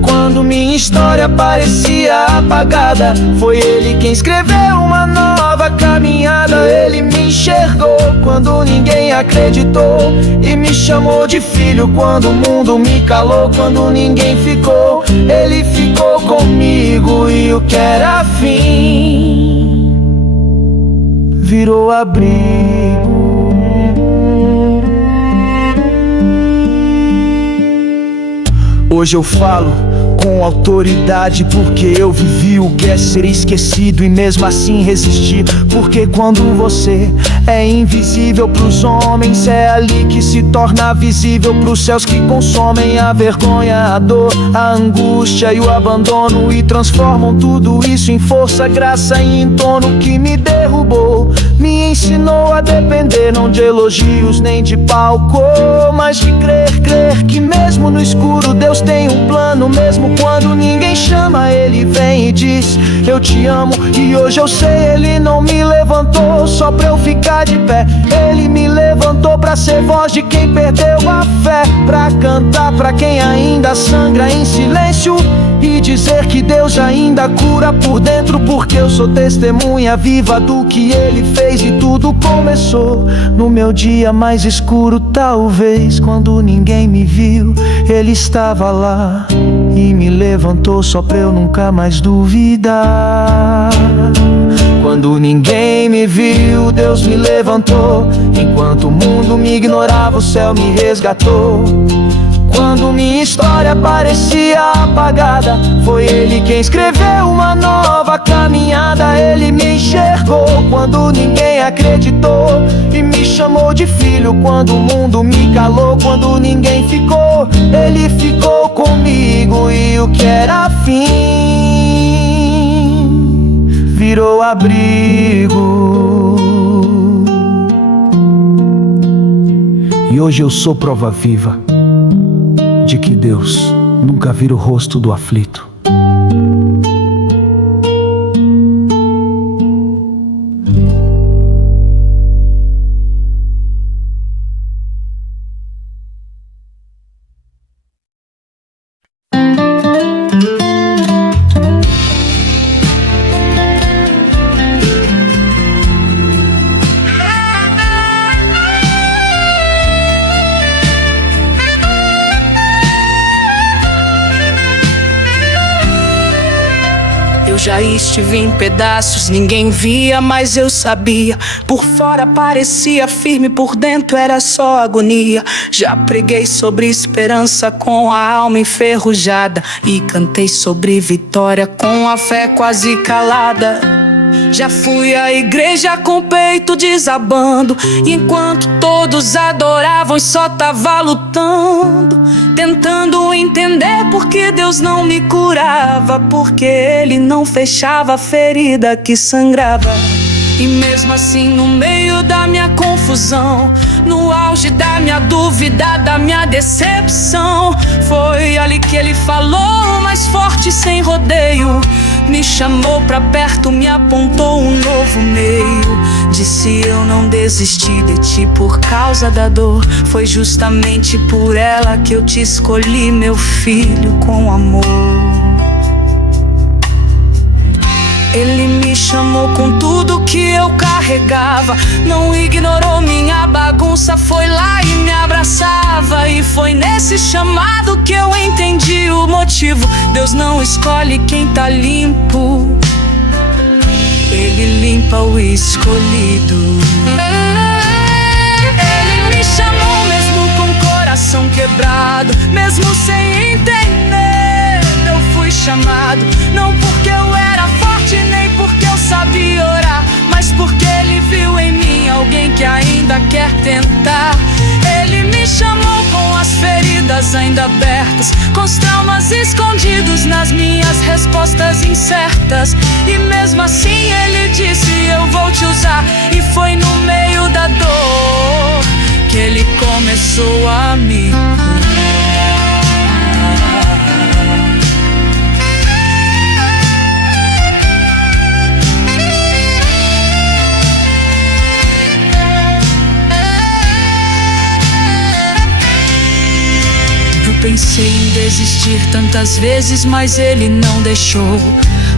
Quando minha história parecia apagada, foi Ele quem escreveu uma nova caminhada. Ele me enxergou quando ninguém acreditou e me chamou de filho quando o mundo me calou. Quando ninguém ficou, Ele ficou comigo, e o que era fim virou abrigo. Hoje eu falo com autoridade, porque eu vivi o que é ser esquecido e mesmo assim resistir. Porque quando você é invisível pros homens, é ali que se torna visível pros céus que consomem a vergonha, a dor, a angústia e o abandono, e transformam tudo isso em força, graça e entorno. Que me derrubou, me ensinou a depender não de elogios nem de palco, mas de crer que mesmo no escuro Deus tem um plano. Mesmo quando ninguém chama, Ele vem e diz: eu te amo. E hoje eu sei, Ele não me levantou só pra eu ficar de pé. Ele me levantou pra ser voz de quem perdeu a fé, pra cantar pra quem ainda sangra em silêncio, e dizer que Deus ainda cura por dentro. Porque eu sou testemunha viva do que Ele fez, e tudo começou no meu dia mais escuro. Talvez quando ninguém me viu, Ele estava lá e me levantou só pra eu nunca mais duvidar. Quando ninguém me viu, Deus me levantou. Enquanto o mundo me ignorava, o céu me resgatou. Quando minha história parecia apagada, foi Ele quem escreveu uma nova caminhada. Ele me enxergou quando ninguém acreditou e me chamou de filho quando o mundo me calou. Quando ninguém ficou, Ele ficou comigo, e o que era fim virou abrigo. E hoje eu sou prova viva de que Deus nunca vira o rosto do aflito. Eu já estive em pedaços, ninguém via, mas eu sabia. Por fora parecia firme, por dentro era só agonia. Já preguei sobre esperança com a alma enferrujada, e cantei sobre vitória com a fé quase calada. Já fui à igreja com o peito desabando, e enquanto todos adoravam, eu só tava lutando, tentando entender por que Deus não me curava, porque Ele não fechava a ferida que sangrava. E mesmo assim, no meio da minha confusão, no auge da minha dúvida, da minha decepção, foi ali que Ele falou mais forte, sem rodeio. Me chamou pra perto, me apontou um novo meio. Disse: eu não desisti de ti por causa da dor. Foi justamente por ela que eu te escolhi, meu filho, com amor. Ele me chamou com tudo que eu carregava, não ignorou minha bagunça, foi lá e me abraçava. E foi nesse chamado que eu entendi o motivo. Deus não escolhe quem tá limpo, Ele limpa o escolhido. Ele me chamou mesmo com o coração quebrado, mesmo sem entender. Eu fui chamado, não porque eu era forte, nem porque eu sabia orar, mas porque Ele viu em mim alguém que ainda quer tentar. Ele me chamou com as feridas feridas ainda abertas, com os traumas escondidos nas minhas respostas incertas. E mesmo assim ele disse: eu vou te usar. E foi no meio da dor que ele começou a me curar. Pensei em desistir tantas vezes, mas ele não deixou.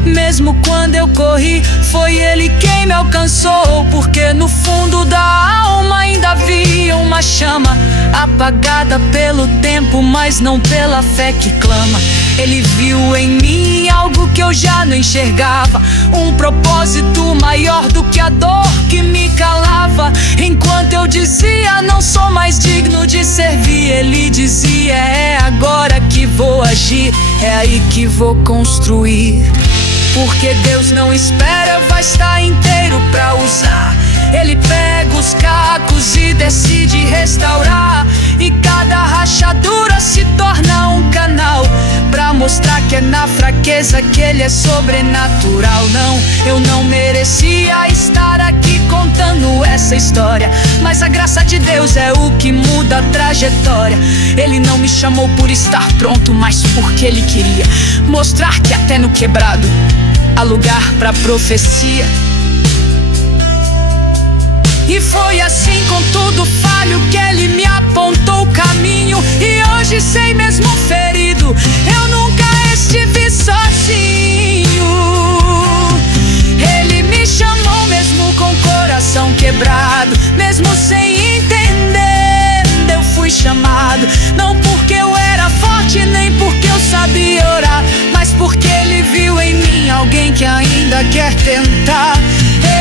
Mesmo quando eu corri, foi ele quem me alcançou. Porque no fundo da alma ainda havia uma chama, apagada pelo tempo, mas não pela fé que clama. Ele viu em mim algo que eu já não enxergava, um propósito maior do que a dor que me calava. Enquanto eu dizia: não sou mais digno de servir, ele dizia: é agora que vou agir, é aí que vou construir. Porque Deus não espera, vai estar inteiro pra usar. Ele pega os cacos e decide restaurar, e cada rachadura se torna um canal pra mostrar que é na fraqueza que ele é sobrenatural. Não, eu não merecia estar aqui contando essa história, mas a graça de Deus é o que muda a trajetória. Ele não me chamou por estar pronto, mas porque ele queria mostrar que até no quebrado há lugar pra profecia. E foi assim, com tudo falho, que ele me apontou o caminho. E hoje, sei mesmo ferido, eu nunca estive sozinho. Ele me chamou mesmo com o coração quebrado, mesmo sem entender, eu fui chamado. Não porque eu era forte, nem porque eu sabia orar, mas porque ele viu em mim alguém que ainda quer tentar.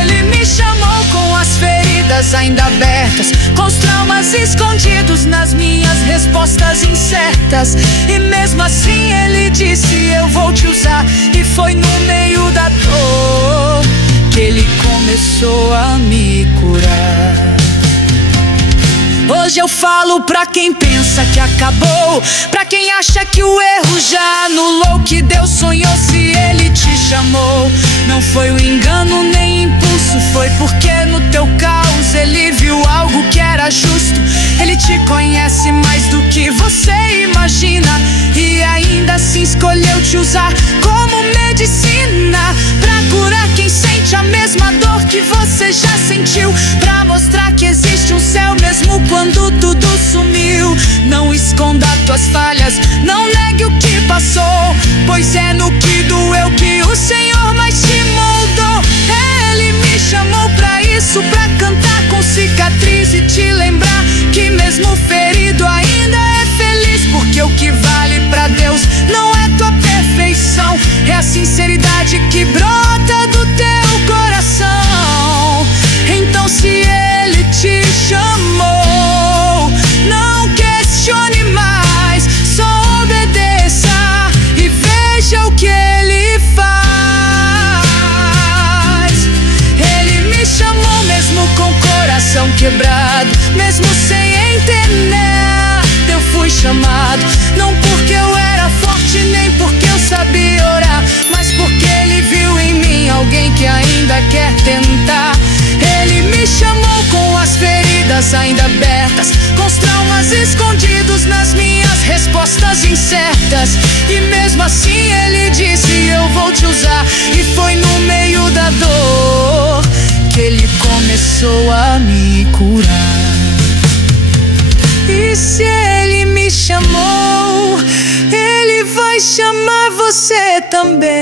Ele me chamou com as feridas ainda abertas, com os traumas escondidos nas minhas respostas incertas. E mesmo assim ele disse: eu vou te usar. E foi no meio da dor que ele começou a me curar. Hoje eu falo pra quem pensa que acabou, pra quem acha que o erro já anulou, que Deus sonhou se ele te chamou. Não foi um engano nem impulso, foi porque no teu caos ele viu algo que era justo. Ele te conhece mais do que você imagina, e ainda assim escolheu te usar como medicina, pra curar quem sente a mesma dor que você já sentiu, pra mostrar que existe um céu mesmo quando tudo sumiu. Não esconda tuas falhas, não negue o que passou, pois é no que doeu que o Senhor mais te moldou. Ele me chamou pra isso, pra cantar com cicatriz e te lembrar que mesmo ferido ainda é feliz. Porque o que vale pra Deus não é tua perfeição, é a sinceridade que brota do teu coração. Então se ele te chamou, não questione mais, só obedeça e veja o que ele faz. Ele me chamou mesmo com o coração quebrado, mesmo sem entender, eu fui chamado. Não porque eu era forte, nem porque eu sabia orar, mas porque ele viu em mim alguém que ainda quer tentar. Ele me chamou com as feridas ainda abertas, com os traumas escondidos nas minhas respostas incertas. E mesmo assim ele disse: eu vou te usar. E foi no meio da dor que ele começou a me curar. E se ele me chamou, ele vai chamar você também.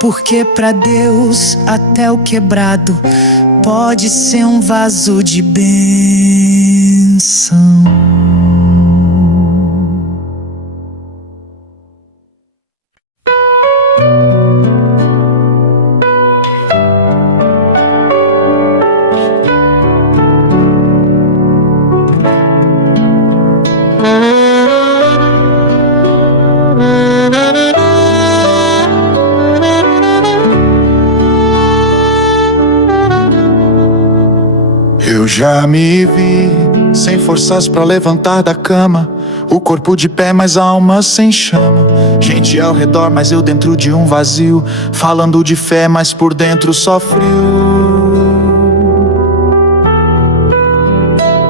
Porque pra Deus até o quebrado pode ser um vaso de bênção. Eu já me vi sem forças pra levantar da cama. O corpo de pé, mas a alma sem chama. Gente ao redor, mas eu dentro de um vazio, falando de fé, mas por dentro só frio.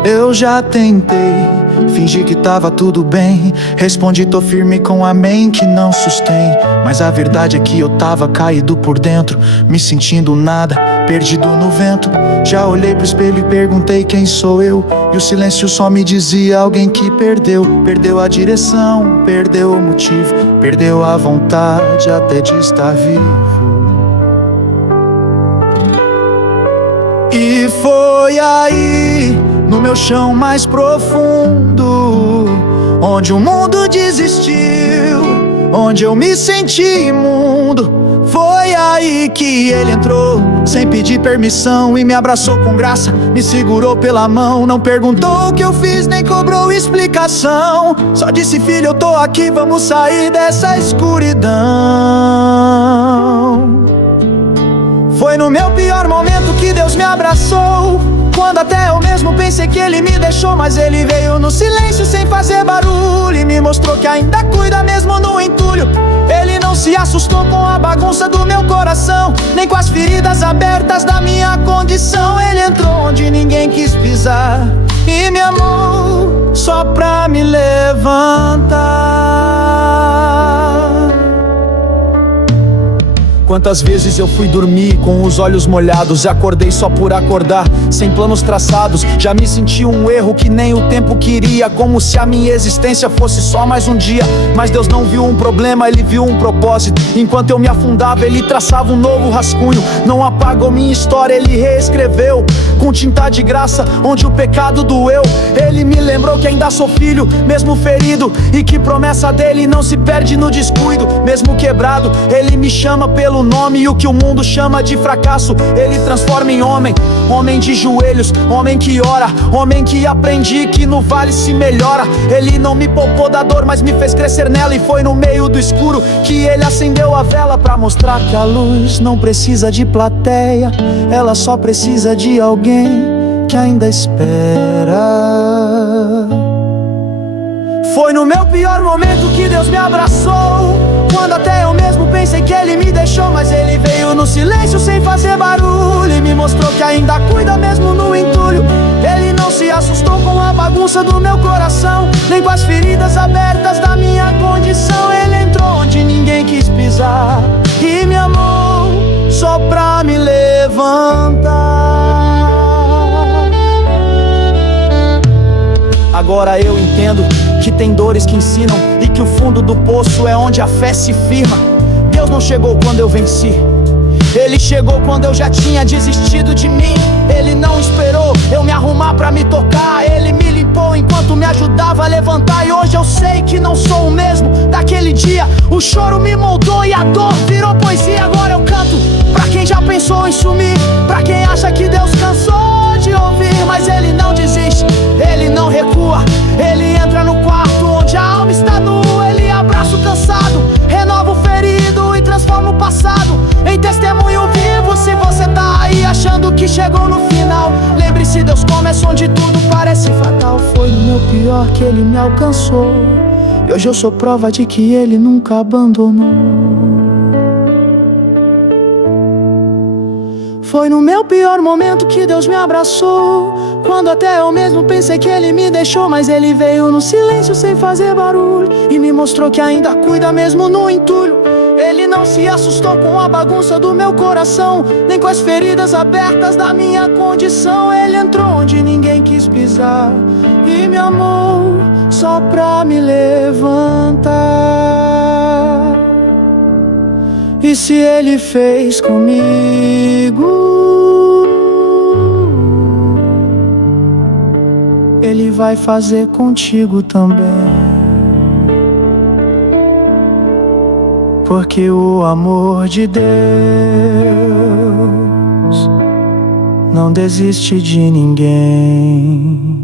Eu já tentei fingir que tava tudo bem, respondi tô firme com amém que não sustém. Mas a verdade é que eu tava caído por dentro, me sentindo nada, perdido no vento. Já olhei pro espelho e perguntei quem sou eu, e o silêncio só me dizia alguém que perdeu. Perdeu a direção, perdeu o motivo, perdeu a vontade até de estar vivo. E foi aí, no meu chão mais profundo, onde o mundo desistiu, onde eu me senti imundo. Foi aí que ele entrou, sem pedir permissão, e me abraçou com graça, me segurou pela mão. Não perguntou o que eu fiz, nem cobrou explicação, só disse: filho, eu tô aqui, vamos sair dessa escuridão. Foi no meu pior momento que Deus me abraçou, quando até eu mesmo pensei que ele me deixou. Mas ele veio no silêncio sem fazer barulho e me mostrou que ainda cuida mesmo no entulho. Ele não se assustou com a bagunça do meu coração, nem com as feridas abertas da minha condição. Ele entrou onde ninguém quis pisar e me amou só pra me levantar. Quantas vezes eu fui dormir com os olhos molhados e acordei só por acordar, sem planos traçados. Já me senti um erro que nem o tempo queria, como se a minha existência fosse só mais um dia. Mas Deus não viu um problema, Ele viu um propósito. Enquanto eu me afundava, Ele traçava um novo rascunho. Não apagou minha história, Ele reescreveu com tinta de graça onde o pecado doeu. Ele me lembrou que ainda sou filho, mesmo ferido, e que promessa dele não se perde no descuido. Mesmo quebrado, Ele me chama pelo nome, e o que o mundo chama de fracasso Ele transforma em homem. Homem de joelhos, homem que ora, homem que aprendi que no vale se melhora. Ele não me poupou da dor, mas me fez crescer nela. E foi no meio do escuro que Ele acendeu a vela, pra mostrar que a luz não precisa de plateia, ela só precisa de alguém que ainda espera. Foi no meu pior momento que Deus me abraçou, quando até eu mesmo pensei que Ele me deixou. Mas Ele veio no silêncio sem fazer barulho e me mostrou que ainda cuida mesmo no entulho. Ele não se assustou com a bagunça do meu coração, nem com as feridas abertas da minha condição. Ele entrou onde ninguém quis pisar e me amou só pra me levantar. Agora eu entendo que tem dores que ensinam e que o fundo do poço é onde a fé se firma. Deus não chegou quando eu venci, Ele chegou quando eu já tinha desistido de mim. Ele não esperou eu me arrumar pra me tocar, Ele me limpou enquanto me ajudava a levantar. E hoje eu sei que não sou o mesmo daquele dia. O choro me moldou e a dor virou poesia. Agora eu canto pra quem já pensou em sumir, pra quem acha que Deus cansou de ouvir. Mas Ele não desiste, Ele não recua, Ele entra no quarto onde a alma está nua. Ele abraça o cansado, renova o ferido e transforma o passado em testemunho vivo. Se você tá aí achando que chegou no final, lembre-se, Deus começa onde tudo parece fatal. Foi no meu pior que Ele me alcançou, e hoje eu sou prova de que Ele nunca abandonou. Foi no meu pior momento que Deus me abraçou, quando até eu mesmo pensei que Ele me deixou. Mas Ele veio no silêncio sem fazer barulho e me mostrou que ainda cuida mesmo no entulho. Ele não se assustou com a bagunça do meu coração, nem com as feridas abertas da minha condição. Ele entrou onde ninguém quis pisar e me amou só pra me levantar. E se Ele fez comigo, Ele vai fazer contigo também. Porque o amor de Deus não desiste de ninguém.